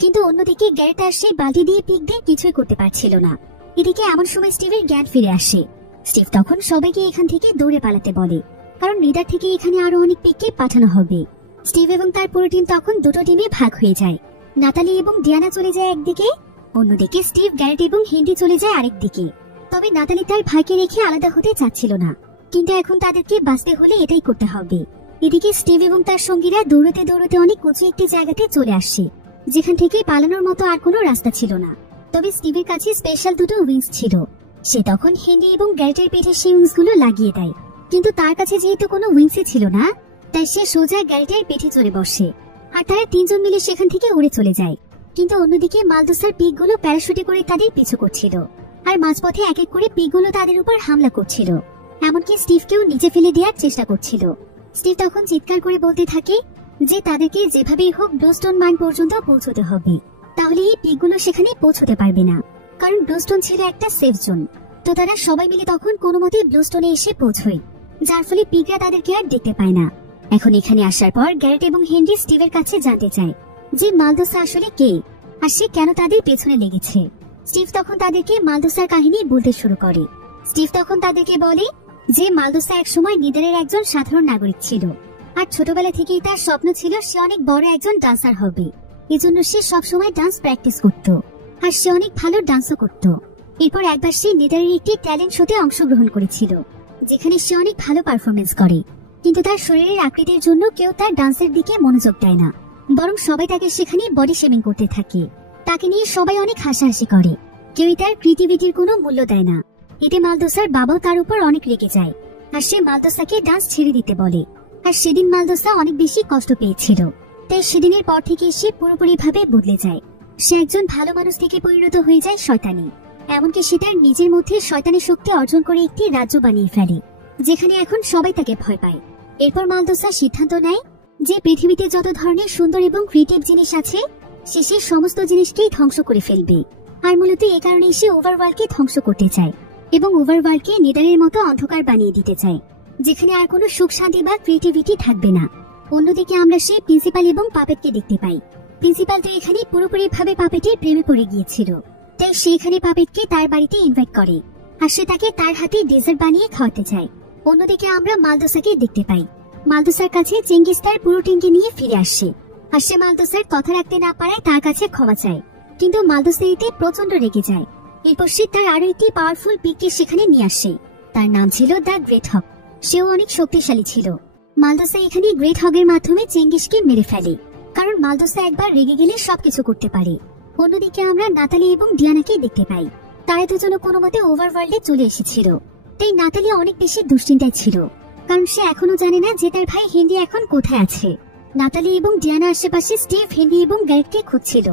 কিন্তু অন্যদিকে গ্যারেট আর সেই বালতি দিয়ে পিগদের কিছুই করতে পারছিল না। এদিকে এমন সময় স্টিভের জ্ঞান ফিরে আসে। স্টিভ তখন সবাইকে এখান থেকে দৌড়ে পালাতে বলে, কারণ নিদার থেকে এখানে আরো অনেক পিগকে পাঠানো হবে। স্টিভ এবং তার পুরো টিম তখন দুটো টিমে ভাগ হয়ে যায়। নাতালি এবং ডিয়ানা চলে যায় একদিকে, অন্যদিকে স্টিভ, গ্যারেট এবং হিন্দি চলে যায় আরেকদিকে। তবে নাতালি তার ভাইকে রেখে আলাদা হতে চাচ্ছিল না, কিন্তু এখন তাদেরকে বাঁচতে হলে এটাই করতে হবে। এদিকে স্টিভ এবং তার সঙ্গীরা দৌড়তে দৌড়তে অনেক উঁচু একটি জায়গাতে চলে আসে, যেখান থেকে পালানোর মতো আর কোনো রাস্তা ছিল না। তবে স্টিভের কাছে স্পেশাল দুটো উইংস ছিল। সে তখন হিন্দি এবং গ্যারেটের পেটে সেই উইংস গুলো লাগিয়ে দেয়, কিন্তু তার কাছে যেহেতু কোনো উইংসই ছিল না, তাই সে সোজা গ্যারেটের পেটে চড়ে বসে। আর তারা তিনজন মিলে সেখান থেকে উড়ে চলে যায়। কিন্তু অন্যদিকে মালদোসার পিগগুলো প্যারাশুটে করে তাদের পিছু করছিল, আর মাঝপথে এক এক করে পিগগুলো তাদের উপর হামলা করছিল। এমনকি স্টিভকেও নিচে ফেলে দেওয়ার চেষ্টা করছিল। স্টিভ তখন চিৎকার করে বলতে থাকে যে তাদেরকে যেভাবেই হোক ব্লুস্টোন মাইন পর্যন্ত পৌঁছতে হবে, তাহলে এই পিগগুলো সেখানে পৌঁছতে পারবে না, কারণ ব্লুস্টোন ছিল একটা সেফ জোন। তো তারা সবাই মিলে তখন কোনো মতে ব্লুস্টোনে এসে পৌঁছয়, যার ফলে পিগরা তাদেরকে আর দেখতে পায় না। এখন এখানে আসার পর গ্যারেট এবং হেনরি স্টিভের কাছে জানতে চায় যে মালদোসা আসলে কে, আর সে কেন তাদের পেছনে লেগেছে। স্টিভ তখন তাদেরকে মালদোসার কাহিনী বলতে শুরু করে। স্টিভ তখন তাদেরকে বলে যে মালদোসা একসময় নিদারের একজন সাধারণ নাগরিক ছিল, আর ছোটবেলা থেকেই তার স্বপ্ন ছিল সে অনেক বড় একজন ডান্সার হবে। এজন্য সে সবসময় ডান্স প্র্যাকটিস করত, আর সে অনেক ভালো ডান্সও করত। এরপর একবার সে নিদারের একটি ট্যালেন্ট শোতে অংশগ্রহণ করেছিল, যেখানে সে অনেক ভালো পারফরমেন্স করে। কিন্তু তার শরীরের আকৃতির জন্য কেউ তার ডান্সের দিকে মনোযোগ দেয় না, বরং সবাই তাকে সেখানে বডি শেমিং করতে থাকে। তাকে নিয়ে সবাই অনেক হাসাহাসি করে, কেউই তার ক্রিয়েটিভিটির কোনো মূল্য দেয় না। এতে মালদোসার বাবাও তার উপর অনেক রেগে যায়, আর সে মালদোসাকে ডান্স ছেড়ে দিতে বলে। আর সেদিন মালদোসা অনেক বেশি কষ্ট পেয়েছিল, তাই সেদিনের পর থেকে সে পুরোপুরি ভাবে বদলে যায়। সে একজন ভালো মানুষ থেকে পরিণত হয়ে যায় শয়তানি। এমনকি সে তার নিজের মধ্যে শয়তানি শক্তি অর্জন করে একটি রাজ্য বানিয়ে ফেলে, যেখানে এখন সবাই তাকে ভয় পায়। এরপর মালদোসা সিদ্ধান্ত নেয় যে পৃথিবীতে যত ধরনের সুন্দর এবং ক্রিয়েটিভ জিনিস আছে সে সেই সমস্ত জিনিসকেই ধ্বংস করে ফেলবে। আর মূলত এ কারণে সে ওভারওয়ার্ল্ডকে ধ্বংস করতে চায় এবং ওভারওয়ার্ল্ডকে নিদানের মতো অন্ধকার বানিয়ে দিতে চায়, যেখানে আর কোনো সুখ শান্তি বা ক্রিয়েটিভিটি থাকবে না। অন্যদিকে আমরা সেই প্রিন্সিপাল এবং পাপেটকে দেখতে পাই। প্রিন্সিপাল তো এখানে পুরোপুরি ভাবে পাপেটের প্রেমে পড়ে গিয়েছিল, তাই সে এখানে পাপেটকে তার বাড়িতে ইনভাইট করে, আর সে তাকে তার হাতে ডেজার্ট বানিয়ে খাওয়াতে চায়। অন্যদিকে আমরা মালদোসাকে দেখতে পাই। মালদোসার কাছে চেঙ্গিস তার পুরো টিমকে নিয়ে ফিরে আসে, আর সে মালদোসার কথা রাখতে না পারায় তার কাছে ক্ষমা চায়। কিন্তু মালদোসা এতে প্রচন্ড রেগে যায়। এরপর সে তার আরো একটি পাওয়ারফুল পিগকে সেখানে নিয়ে আসে। তার নাম ছিল দ্য গ্রেট হগ। সেও অনেক শক্তিশালী ছিল। মালদোসা এখানে গ্রেট হগের মাধ্যমে চেঙ্গিসকে মেরে ফেলে, কারণ মালদোসা একবার রেগে গেলে সবকিছু করতে পারে। অন্যদিকে আমরা নাতালি এবং ডিয়ানাকে দেখতে পাই। তারা দুজনে কোনো মতে ওভারওয়ার্ল্ডে চলে এসেছিল। তাই নাতালি অনেক বেশি দুশ্চিন্তায় ছিল, কারণ সে এখনো জানে না যে তার ভাই হেনরি এখন কোথায় আছে। নাতালি এবং ডিয়ানা আশেপাশে স্টিভ, হেনরি এবং গ্যারেটকে খুঁজছিল,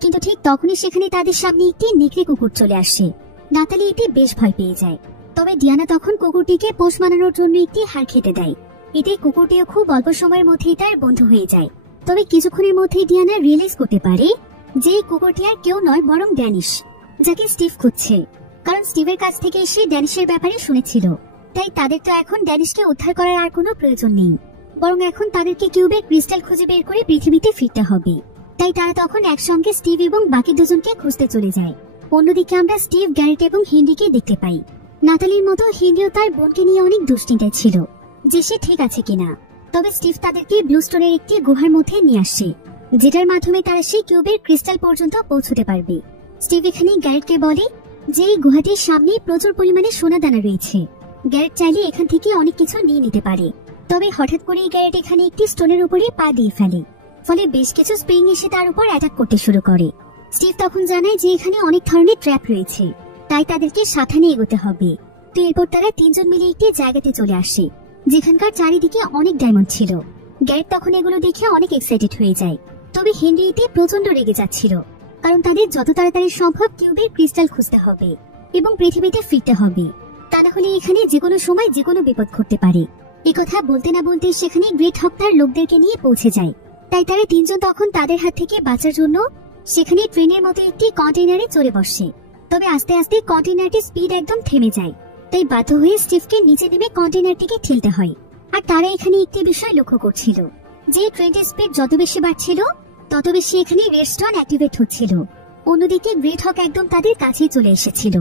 কিন্তু ঠিক তখনই সেখানে তাদের সামনে একটি নেকড়ে কুকুর চলে আসে। নাতালি এতে বেশ ভয় পেয়ে যায়। তবে ডিয়ানা তখন কুকুরটিকে পোষ মানানোর জন্য একটি হাড় খেতে দেয়। এতে কুকুরটিও খুব অল্প সময়ের মধ্যেই তার বন্ধু হয়ে যায়। তবে কিছুক্ষণের মধ্যেই ডিয়ানা রিয়েলাইজ করতে পারে যে এই কুকুরটি আর কেউ নয়, বরং ড্যানিশ, যাকে স্টিভ খুঁজছে। কারণ স্টিভের কাছ থেকে সে ড্যানিশের ব্যাপারে শুনেছিল। তাই তাদের তো এখন ড্যানিশকে উদ্ধার করার আর কোনো প্রয়োজন নেই, বরং এখন তাদেরকে কিউবের ক্রিস্টাল খুঁজে বের করে পৃথিবীতে ফিরতে হবে। তাই তারা তখন একসঙ্গে স্টিভ এবং বাকি দুজনকে খুঁজতে চলে যায়। অন্যদিকে আমরা স্টিভ, গ্যারেট এবং হেনরিকে দেখতে পাই। নাতালির মতো হেনরিও তার বোনকে নিয়ে অনেক দুশ্চিন্তায় ছিল যে সে ঠিক আছে কিনা। তবে স্টিভ তাদেরকে ব্লুস্টোনের একটি গুহার মধ্যে নিয়ে আসে, যেটার মাধ্যমে তারা সেই কিউবের ক্রিস্টাল পর্যন্ত পৌঁছতে পারবে। স্টিভ এখানে গ্যারেটকে বলে যে এই গুহাটির সামনে প্রচুর পরিমাণে সোনা দানা রয়েছে। গ্যারেট চাইলে এখান থেকে অনেক কিছু নিয়ে নিতে পারে। তবে হঠাৎ করেই গ্যারেট এখানে একটি স্টোনের উপরে পা দিয়ে ফেলে, ফলে বেশ কিছু স্প্রিং এসে তার উপর অ্যাটাক করতে শুরু করে। স্টিভ তখন জানায় যে এখানে অনেক ধরনের ট্র্যাপ রয়েছে, তাই তাদেরকে সাবধানে এগোতে হবে। তো এরপর তারা তিনজন মিলে একটি জায়গাতে চলে আসে যেখানকার চারিদিকে অনেক ডায়মন্ড ছিল। গ্যারেট তখন এগুলো দেখে অনেক এক্সাইটেড হয়ে যায়। তবে হেনরি এতে প্রচন্ড রেগে যাচ্ছিল, কারণ তাদের যত তাড়াতাড়ি সম্ভব কিউবের ক্রিস্টাল খুঁজতে হবে এবং পৃথিবীতে ফিরতে হবে, তা না হলে এখানে যে কোনো সময় যে কোনো বিপদ ঘটতে পারে। এই কথা বলতে না বলতে সেখানে গ্রেট হক তার লোকদেরকে নিয়ে পৌঁছে যায়। তাই তারা তিনজন তখন তাদের হাত থেকে বাঁচার জন্য সেখানে ট্রেনের মতো একটি কন্টেইনারে চড়ে বসে। তবে আস্তে আস্তে কন্টেইনারটির স্পিড একদম থেমে যায়। তাই বাধ্য হয়ে স্টিভকে নিচে নেমে কন্টেইনারটিকে ঠেলতে হয়। আর তারা এখানে একটি বিষয় লক্ষ্য করছিল যে ট্রেনের স্পিড যত বেশি বাড়ছিল তত বেশি এখানে রেডস্টোন অ্যাক্টিভেট হচ্ছিল। অন্যদিকে গ্রেট হক একদম তাদের কাছেই চলে এসেছিল।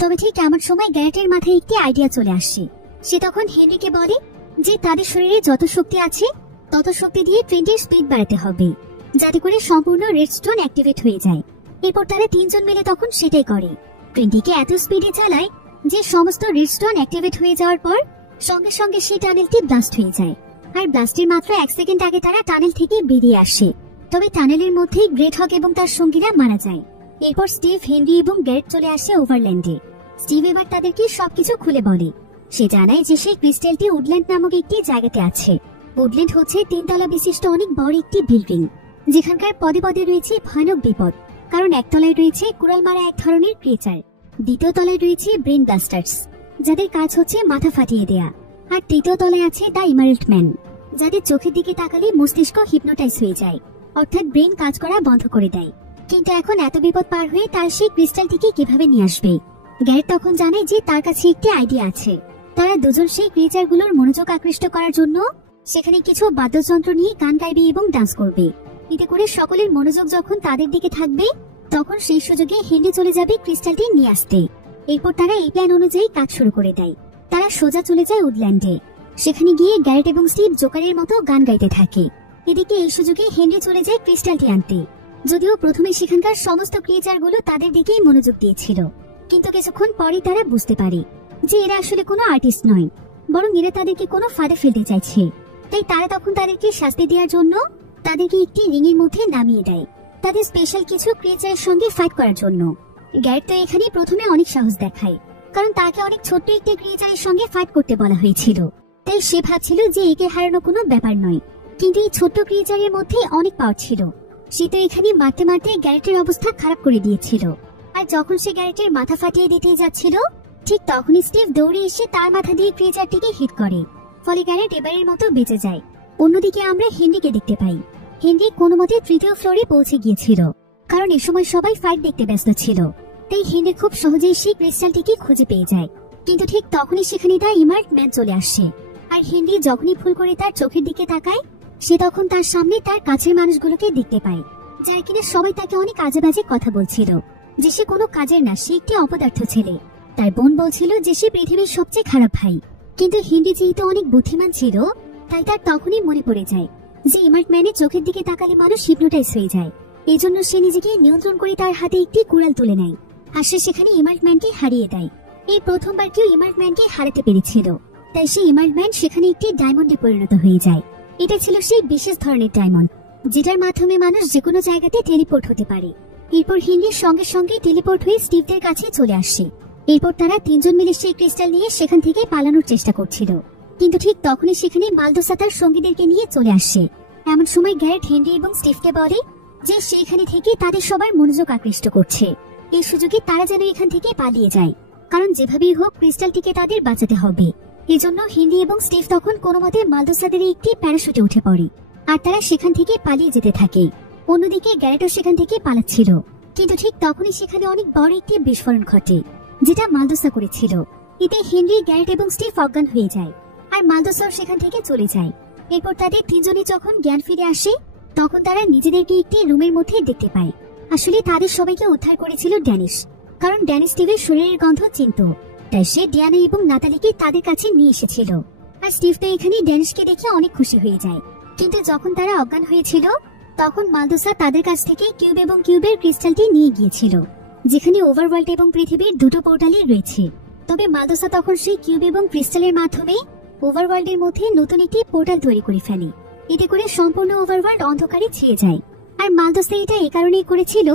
তবে ঠিক এমন সময় গ্যারেটের মাথায় একটি আইডিয়া চলে আসে। সে তখন হেনরিকে বলে যে তাদের শরীরে যত শক্তি আছে তত শক্তি দিয়ে ট্রেনটির স্পিড বাড়াতে হবে, যাতে করে সম্পূর্ণ রেডস্টোন অ্যাক্টিভেট হয়ে যায়। এরপর তারা তিনজন মিলে তখন সেটাই করে। ট্রেনটিকে এত স্পিডে চালায় যে সমস্ত রেডস্টোন অ্যাক্টিভেট হয়ে যাওয়ার পর সঙ্গে সঙ্গে সেই টানেলটি ব্লাস্ট হয়ে যায়। আর ব্লাস্টের মাত্র 1 সেকেন্ড আগে তারা টানেল থেকে বেরিয়ে আসে। তবে টানেলের মধ্যেই গ্রেট হক এবং তার সঙ্গীরা মারা যায়। এরপর স্টিভ, হেনরি এবং গ্যারেট চলে আসে ওভারল্যান্ডে। স্টিভ এবার তাদেরকে সবকিছু খুলে বলে। সে জানায় যে সেই ক্রিস্টালটি উডল্যান্ড নামক একটি জায়গাতে আছে। উডল্যান্ড হচ্ছে 3 তলা বিশিষ্ট অনেক বড় একটি বিল্ডিং, যেখানকার পদে পদে রয়েছে ভয়ানক বিপদ। কারণ একতলায় রয়েছে কুড়াল মারা এক ধরনের ক্রিয়েচার, দ্বিতীয় তলায় রয়েছে ব্রেন ব্লাস্টার্স, যাদের কাজ হচ্ছে মাথা ফাটিয়ে দেয়া, আর তৃতীয় তলায় আছে দ্য ইমারেল্ট ম্যান, যাদের চোখের দিকে তাকালে মস্তিষ্ক হিপনোটাইজ হয়ে যায়, অর্থাৎ ব্রেন কাজ করা বন্ধ করে দেয়। কিন্তু এখন এত বিপদ পার হয়ে তার সেই ক্রিস্টালটিকে কিভাবে নিয়ে আসবে? গ্যারেট তখন জানায় যে তার কাছে একটি আইডিয়া আছে। তারা দুজন সেই ক্রিয়েচারগুলোর মনোযোগ আকৃষ্ট করার জন্য সেখানে কিছু বাদ্যযন্ত্র নিয়ে গান গাইবে এবং ডান্স করবে। এতে করে সকলের মনোযোগ যখন তাদের দিকে থাকবে তখন সেই সুযোগে হেনরি চলে যাবে ক্রিস্টালটি নিয়ে আসতে। এরপর তারা এই প্ল্যান অনুযায়ী কাজ শুরু করে দেয়। তারা সোজা চলে যায় উডল্যান্ডে। সেখানে গিয়ে গ্যারেট এবং স্টিভ জোকারের মতো গান গাইতে থাকে। এদিকে এই সুযোগে হেনরি চলে যায় ক্রিস্টালটি আনতে। যদিও প্রথমে সেখানকার সমস্ত ক্রিয়েচারগুলো তাদের দিকেই মনোযোগ দিয়েছিল, কিন্তু কিছুক্ষণ পরে তারা বুঝতে পারে যে এরা আসলে কোনো আর্টিস্ট নয়, বরং এরা তাদেরকে কোনো ফাঁদে ফেলতে চাইছে। তাই তারা তখন তাদেরকে শাস্তি দেওয়ার জন্য তাদেরকে একটি রিং এর মধ্যে নামিয়ে দেয়, তাদের স্পেশাল কিছু ক্রিয়েচারের সঙ্গে ফাইট করার জন্য। গ্যারেট তো এখানে প্রথমে অনেক সাহস দেখায়, কারণ তাকে অনেক ছোট্ট একটি ক্রিয়েচারের সঙ্গে ফাইট করতে বলা হয়েছিল। তাই সে ভাবছিল যে একে হারানো কোনো ব্যাপার নয়, কিন্তু এই ছোট্ট ক্রিয়েচারের মধ্যে অনেক পাওয়ার ছিল। সে তো এখানে মারতে মারতে গ্যারেটের অবস্থা খারাপ করে দিয়েছিল। আর যখন সে গ্যারেটের মাথা ফাটিয়ে দিতে যাচ্ছিল, ঠিক তখনই স্টিভ দৌড়ে এসে তার মাথা দিয়ে ক্রিয়েচারটিকে হিট করে। ফলে গ্যারেট এবারের মতো বেঁচে যায়। অন্যদিকে আমরা হেনরিকে দেখতে পাই। হেনরি কোনো মতে 3য় ফ্লোরে পৌঁছে গিয়েছিল, কারণ এ সময় সবাই ফাইট দেখতে ব্যস্ত ছিল। তাই হেনরি খুব সহজেই সেই ক্রিস্টালটিকে খুঁজে পেয়ে যায়। কিন্তু ঠিক তখনই সেখানে দ্য ইমারেল্ট ম্যান চলে আসে। আর হেনরি যখনই ভুল করে তার চোখের দিকে তাকায়, সে তখন তার সামনে তার কাছের মানুষগুলোকে দেখতে পায়, যার কিনা সবাই তাকে অনেক আজে বাজে কথা বলছিল, যে সে কোনো কাজের না, সে একটি অপদার্থ ছেলে। তার বোন বলছিল যে সে পৃথিবীর সবচেয়ে খারাপ ভাই। কিন্তু হেনরি যেহেতু অনেক বুদ্ধিমান ছিল, তাই তার তখনই মনে পড়ে যায় যে ইমারেল্ট ম্যানের চোখের দিকে তাকালে মানুষ হিপনোটাইজ হয়ে যায়। এজন্য সে নিজেকে নিয়ন্ত্রণ করে তার হাতে একটি কুড়াল তুলে নেয়, আর সে সেখানে ইমারেল্ট ম্যানকে হারিয়ে দেয়। এই প্রথমবার কেউ ইমারেল্ট ম্যানকে হারাতে পেরেছিল, তাই সেই ইমারেল্ট ম্যান সেখানে একটি ডায়মন্ডে পরিণত হয়ে যায়। এটা ছিল সেই বিশেষ ধরনের ডায়মন্ড, যেটার মাধ্যমে মানুষ যে কোনো জায়গাতে টেলিপোর্ট হতে পারে। এরপর হেনরির সঙ্গে সঙ্গে টেলিপোর্ট হয়ে স্টিভদের কাছে চলে আসে। এরপর তারা তিনজন মিলে সেই ক্রিস্টাল নিয়ে সেখান থেকে পালানোর চেষ্টা করছিল, কিন্তু ঠিক তখনই সেখানে মালদোসা তার সঙ্গীদেরকে নিয়ে চলে আসে। এমন সময় গ্যারেট হেনরি এবং স্টিভকে বলে যে সেইখানে থেকে তাদের সবার মনোযোগ আকৃষ্ট করছে। এই সুযোগে তারা যেন এখান থেকে পালিয়ে যায়, কারণ যেভাবেই হোক ক্রিস্টালটিকে তাদের বাঁচাতে হবে। এজন্য হেনরি এবং স্টিভ তখন কোনো মতে মালদোসাদের একটি প্যারাশুটে উঠে পড়ে, আর তারা সেখান থেকে পালিয়ে যেতে থাকে। অন্যদিকে গ্যারেটও সেখান থেকে পালাচ্ছিল, কিন্তু ঠিক তখনই সেখানে অনেক বড় একটি বিস্ফোরণ ঘটে, যেটা মালদোসা করেছিল। এতে হেনরি, গ্যারেট এবং স্টিভ অজ্ঞান হয়ে যায়, আর মালদোসাও সেখান থেকে চলে যায়। এরপর তাদের তিনজনই যখন জ্ঞান ফিরে আসে, তখন তারা নিজেদেরকে একটি রুমের মধ্যে দেখতে পায়। আসলে তাদের সবাইকে উদ্ধার করেছিল ড্যানিশ, কারণ ড্যানিশ স্টিভের শরীরের গন্ধ চিনত, তাই সে ডিয়ানা এবং নাতালিকে তাদের কাছে নিয়ে এসেছিল। আর স্টিভ তো এখানে ড্যানিশকে দেখে অনেক খুশি হয়ে যায়। কিন্তু যখন তারা অজ্ঞান হয়েছিল, তখন মালদোসা তাদের কাছ থেকে কিউব এবং কিউবের ক্রিস্টালটি নিয়ে গিয়েছিল, যেখানে ওভারওয়ার্ল্ড এবং পৃথিবীর দুটো পোর্টালই রয়েছে। তবে মালদোসা তখন সেই কিউব এবং ক্রিস্টালের মাধ্যমে ওভারওয়ার্ল্ডের মধ্যে নতুন একটি পোর্টাল তৈরি করে ফেলে। এতে করে সম্পূর্ণ ওভারওয়ার্ল্ড অন্ধকারে ছেয়ে যায়। আর মালদোসা এটা এই কারণেই করেছিল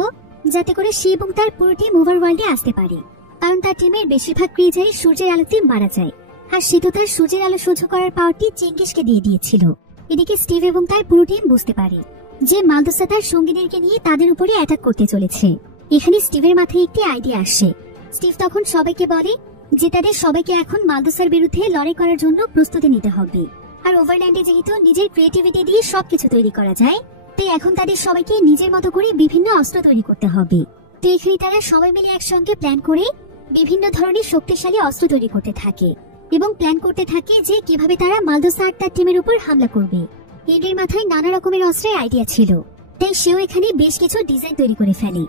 যাতে করে সে এবং তার পুরো টিম ওভারওয়ার্ল্ডে আসতে পারে, কারণ তার টিমের বেশিরভাগ ক্রিয়েচারই সূর্যের আলোতে মারা যায়, আর সে তো তার সূর্যের আলো সহ্য করার পাওয়ারটি চেঙ্গিসকে দিয়ে দিয়েছিল। এদিকে স্টিভ এবং তার পুরো টিম বুঝতে পারে যে মালদোসা তার সঙ্গীদেরকে নিয়ে তাদের উপরে অ্যাটাক করতে চলেছে। এখানে স্টিভের মাথায় একটি আইডিয়া আসে। স্টিভ তখন সবাইকে বলে যে তাদের সবাইকে এখন মালদোসার বিরুদ্ধে লড়াই করার জন্য প্রস্তুতি নিতে হবে। আর ওভারল্যান্ডে যেহেতু নিজের ক্রিয়েটিভিটি দিয়ে সবকিছু তৈরি করা যায়, তাই এখন তাদের সবাইকে নিজের মতো করে বিভিন্ন অস্ত্র তৈরি করতে হবে। তো এখানে তারা সবাই মিলে একসঙ্গে প্ল্যান করে বিভিন্ন ধরনের শক্তিশালী অস্ত্র তৈরি করতে থাকে এবং প্ল্যান করতে থাকে যে কিভাবে তারা মালদোসা আর তার টিমের উপর হামলা করবে। এদের মাথায় নানা রকমের অস্ত্রের আইডিয়া ছিল, তাই সেও এখানে বেশ কিছু ডিজাইন তৈরি করে ফেলে।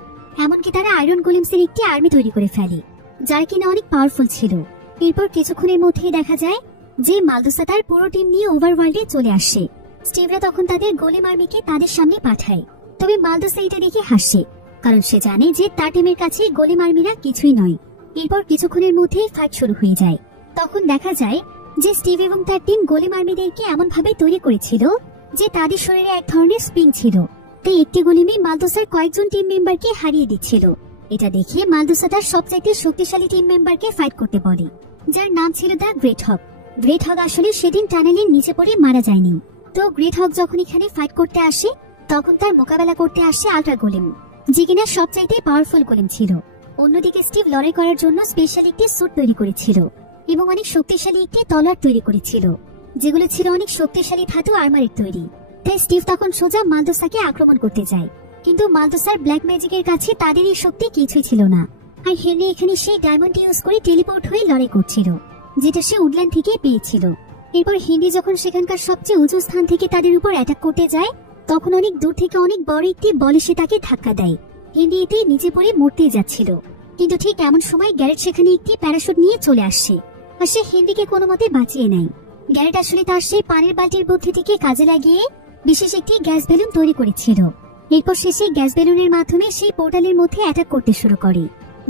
এমনকি তারা আয়রন গোলেমসের একটি আর্মি তৈরি করে ফেলে, যারা কিনা অনেক পাওয়ারফুল ছিল। এরপর কিছুক্ষণের মধ্যেই দেখা যায় যে মালদোসা তার পুরো টিম নিয়ে ওভারওয়ার্ল্ডে চলে আসে। স্টিভরা তখন তাদের গোলেম আর্মিকে তাদের সামনে পাঠায়, তবে মালদোসা এটা দেখে হাসে, কারণ সে জানে যে তার টিমের কাছে গোলেম আর্মিরা কিছুই নয়। এরপর কিছুক্ষণের মধ্যেই ফাইট শুরু হয়ে যায়। তখন দেখা যায় যে স্টিভ এবং তার টিম গোলেম আর্মিদেরকে এমন ভাবে তৈরি করেছিল যে তাদের শরীরে এক ধরনের স্প্রিং ছিল, তাই একটি গোলেমই মালদোসার কয়েকজন টিম মেম্বারকে হারিয়ে দিচ্ছিল। এটা দেখে মালদোসা তার সবচাইতে শক্তিশালী টিম মেম্বারকে ফাইট করতে বলে, যার নাম ছিল দ্য গ্রেট হক। গ্রেট হক আসলে সেদিন টানেলের নিচে পড়ে মারা যায়নি। তো গ্রেট হক যখন এখানে ফাইট করতে আসে, তখন তার মোকাবেলা করতে আসে আল্ট্রা গোলেম, যে কিনা সবচাইতে পাওয়ারফুল গোলেম ছিল। অন্যদিকে স্টিভ লড়াই করার জন্য স্পেশাল একটি স্যুট তৈরি করেছিল এবং অনেক শক্তিশালী একটি তলোয়ার তৈরি করেছিল, যেগুলো ছিল অনেক শক্তিশালী ধাতু আর্মারের তৈরি। তাই স্টিভ তখন সোজা মালদোসাকে আক্রমণ করতে যায়, কিন্তু মালদোসার ব্ল্যাক ম্যাজিকের কাছে তাদের এই শক্তি কিছুই ছিল না। আর হেনরি এখানে সেই ডায়মন্ড ইউজ করে টেলিপোর্ট হয়ে লড়াই করছিল, যেটা সে উডল্যান্ড থেকে পেয়েছিল। এরপর হেনরি যখন সেখানকার সবচেয়ে উঁচু স্থান থেকে তাদের উপর অ্যাটাক করতে যায়, তখন অনেক দূর থেকে অনেক বড় একটি বল এসে তাকে ধাক্কা দেয়। হেনরি এতে নিচে পড়ে মরতেই যাচ্ছিল, কিন্তু ঠিক এমন সময় গ্যারেট সেখানে একটি প্যারাশুট নিয়ে চলে আসছে, আর সে হেনরিকে কোনো মতে বাঁচিয়ে নেয়। গ্যারেট আসলে তার সেই পানির বালতির বুদ্ধি থেকে কাজে লাগিয়ে বিশেষ একটি গ্যাস বেলুন তৈরি করেছিল। এরপর সে সেই গ্যাস বেলুনের মাধ্যমে সেই পোর্টালের মধ্যে অ্যাটাক করতে শুরু করে,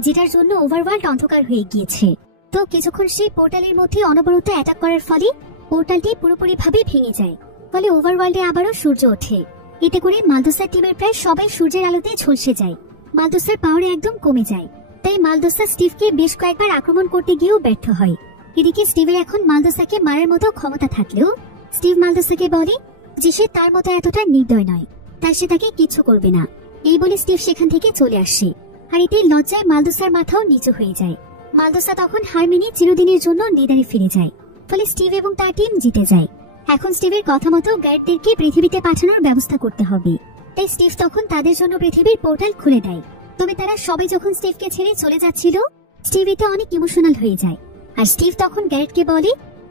যেটার জন্য ওভারওয়ার্ল্ড অন্ধকার হয়ে গিয়েছে। তো কিছুক্ষণ সেই পোর্টালের মধ্যে অনবরত অ্যাটাক করার ফলে পোর্টালটি পুরোপুরিভাবে ভেঙে যায়। ফলে ওভারওয়ার্ল্ডে আবারও সূর্য ওঠে। এতে করে মালদোসার টিমের প্রায় সবাই সূর্যের আলোতে ঝলসে যায়। মালদোসার পাওয়ার একদম কমে যায়, তাই মালদোসা স্টিভকে বেশ কয়েকবার আক্রমণ করতে গিয়েও ব্যর্থ হয়। এদিকে স্টিভের এখন মালদোসাকে মারার মতো ক্ষমতা থাকলেও স্টিভ মালদোসাকে বলে যে সে তার মতো এতটা নির্দয় নয়, তাই সে তাকে কিছু করবে না। এই বলে স্টিভ সেখান থেকে চলে আসে, আর এতে লজ্জায় মালদোসার মাথাও নিচু হয়ে যায়। মালদোসা তখন হার মেনে চিরদিনের জন্য নিদানে ফিরে যায়। ফলে স্টিভ এবং তার টিম জিতে যায়। এখন স্টিভের কথা মতো গ্যারেটদেরকে পৃথিবীতে পাঠানোর ব্যবস্থা করতে হবে, তাই স্টিভ তখন তাদের জন্য পৃথিবীর পোর্টাল খুলে দেয়। তবে তারা সবাই যখন স্টিভকে ছেড়ে চলে যাচ্ছিল, স্টিভ এতে অনেক ইমোশনাল হয়ে যায়। আর স্টিভ তখন গ্যারেটকে বলে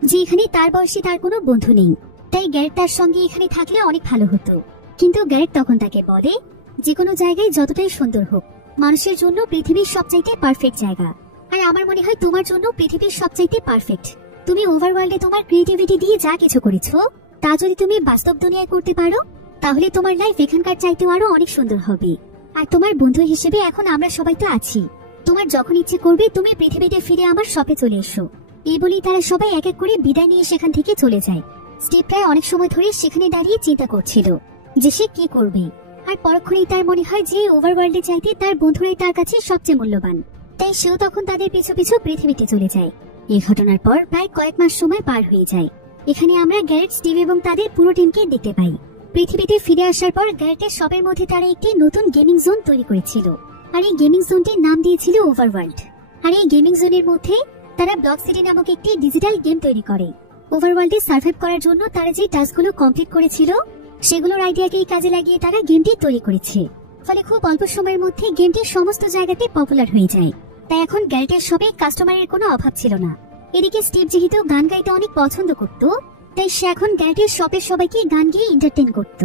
যে এখানে তার বয়সী তার কোনো বন্ধু নেই, তাই গ্যারেট তার সঙ্গে এখানে থাকলে অনেক ভালো হতো। কিন্তু গ্যারেট তখন তাকে বলে যে কোনো জায়গায় যতটাই সুন্দর হোক, মানুষের জন্য পৃথিবীর সবচাইতে পারফেক্ট জায়গা। আর আমার মনে হয় তোমার জন্য পৃথিবীর সবচাইতে পারফেক্ট। তুমি ওভারওয়ার্ল্ডে তোমার ক্রিয়েটিভিটি দিয়ে যা কিছু করেছো, তা যদি তুমি বাস্তব দুনিয়ায় করতে পারো, তাহলে তোমার লাইফ এখানকার চাইতেও আরো অনেক সুন্দর হবে। আর তোমার বন্ধু হিসেবে এখন আমরা সবাই তো আছি। তোমার যখন ইচ্ছে করবে তুমি পৃথিবীতে ফিরে আমার শপে চলে এসো। এই বলেই তারা সবাই এক এক করে বিদায় নিয়ে সেখান থেকে চলে যায়। স্টিভ প্রায় অনেক সময় ধরে সেখানে দাঁড়িয়ে চিন্তা করছিল যে সে কি করবে। আর পরক্ষণেই তার মনে হয় যে ওভারওয়ার্ল্ডে চাইতে তার বন্ধুরাই তার কাছে সবচেয়ে মূল্যবান, তাই সেও তখন তাদের পিছু পিছু পৃথিবীতে চলে যায়। এই ঘটনার পর প্রায় কয়েক মাস সময় পার হয়ে যায়। এখানে আমরা গ্যারেট, স্টিভ এবং তাদের পুরো টিমকে দেখতে পাই। পৃথিবীতে ফিরে আসার পর গ্যারেটের শপের মধ্যে তারা একটি নতুন গেমিং জোন তৈরি করেছিল, আর এই গেমিং জোনটির নাম দিয়েছিল ওভারওয়ার্ল্ড। আর এই গেমিং জোনের মধ্যে তারা ব্লক সিটি নামক একটি ডিজিটাল গেম তৈরি করে। ওভারওয়ার্ল্ডে সার্ভাইভ করার জন্য তারা যে টাস্কগুলো কমপ্লিট করেছিল, সেগুলোর আইডিয়াকেই কাজে লাগিয়ে তারা গেমটি তৈরি করেছে। ফলে খুব অল্প সময়ের মধ্যে গেমটি সমস্ত জায়গাতে পপুলার হয়ে যায়। তাই এখন গ্যারেটের শপে কাস্টমারের কোনো অভাব ছিল না। এদিকে স্টিভ যেহেতু গান গাইতে অনেক পছন্দ করত, তাই সে এখন গ্যারেটের শপের সবাইকে গান গিয়ে এন্টারটেইন করত।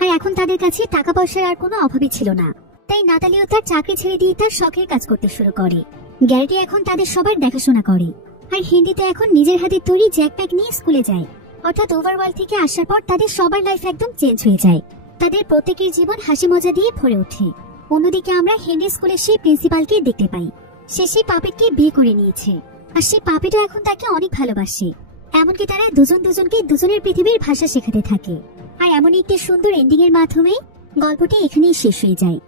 আর এখন তাদের কাছে টাকা পয়সার আর কোনো অভাবই ছিল না, তাই নাতালিও তার চাকরি ছেড়ে দিয়ে তার শখের কাজ করতে শুরু করে। গ্যারেটি এখন তাদের সবার দেখাশোনা করে। আর হিন্দিতে এখন নিজের হাতে তৈরি জ্যাকপ্যাক নিয়ে স্কুলে যায়। অর্থাৎ ওভারওয়ার্ল্ড থেকে আসার পর তাদের সবার লাইফ একদম চেঞ্জ হয়ে যায়। তাদের প্রত্যেকের জীবন হাসি মজা দিয়ে ভরে ওঠে। অন্যদিকে আমরা হেনরি স্কুলের সেই প্রিন্সিপালকে দেখতে পাই। সে সেই পাপেটকে বিয়ে করে নিয়েছে, আর সেই পাপেটও এখন তাকে অনেক ভালোবাসে। এমনকি তারা দুজন দুজনকে দুজনের পৃথিবীর ভাষা শেখাতে থাকে। আর এমন একটি সুন্দর এন্ডিং এর মাধ্যমে গল্পটি এখানেই শেষ হয়ে যায়।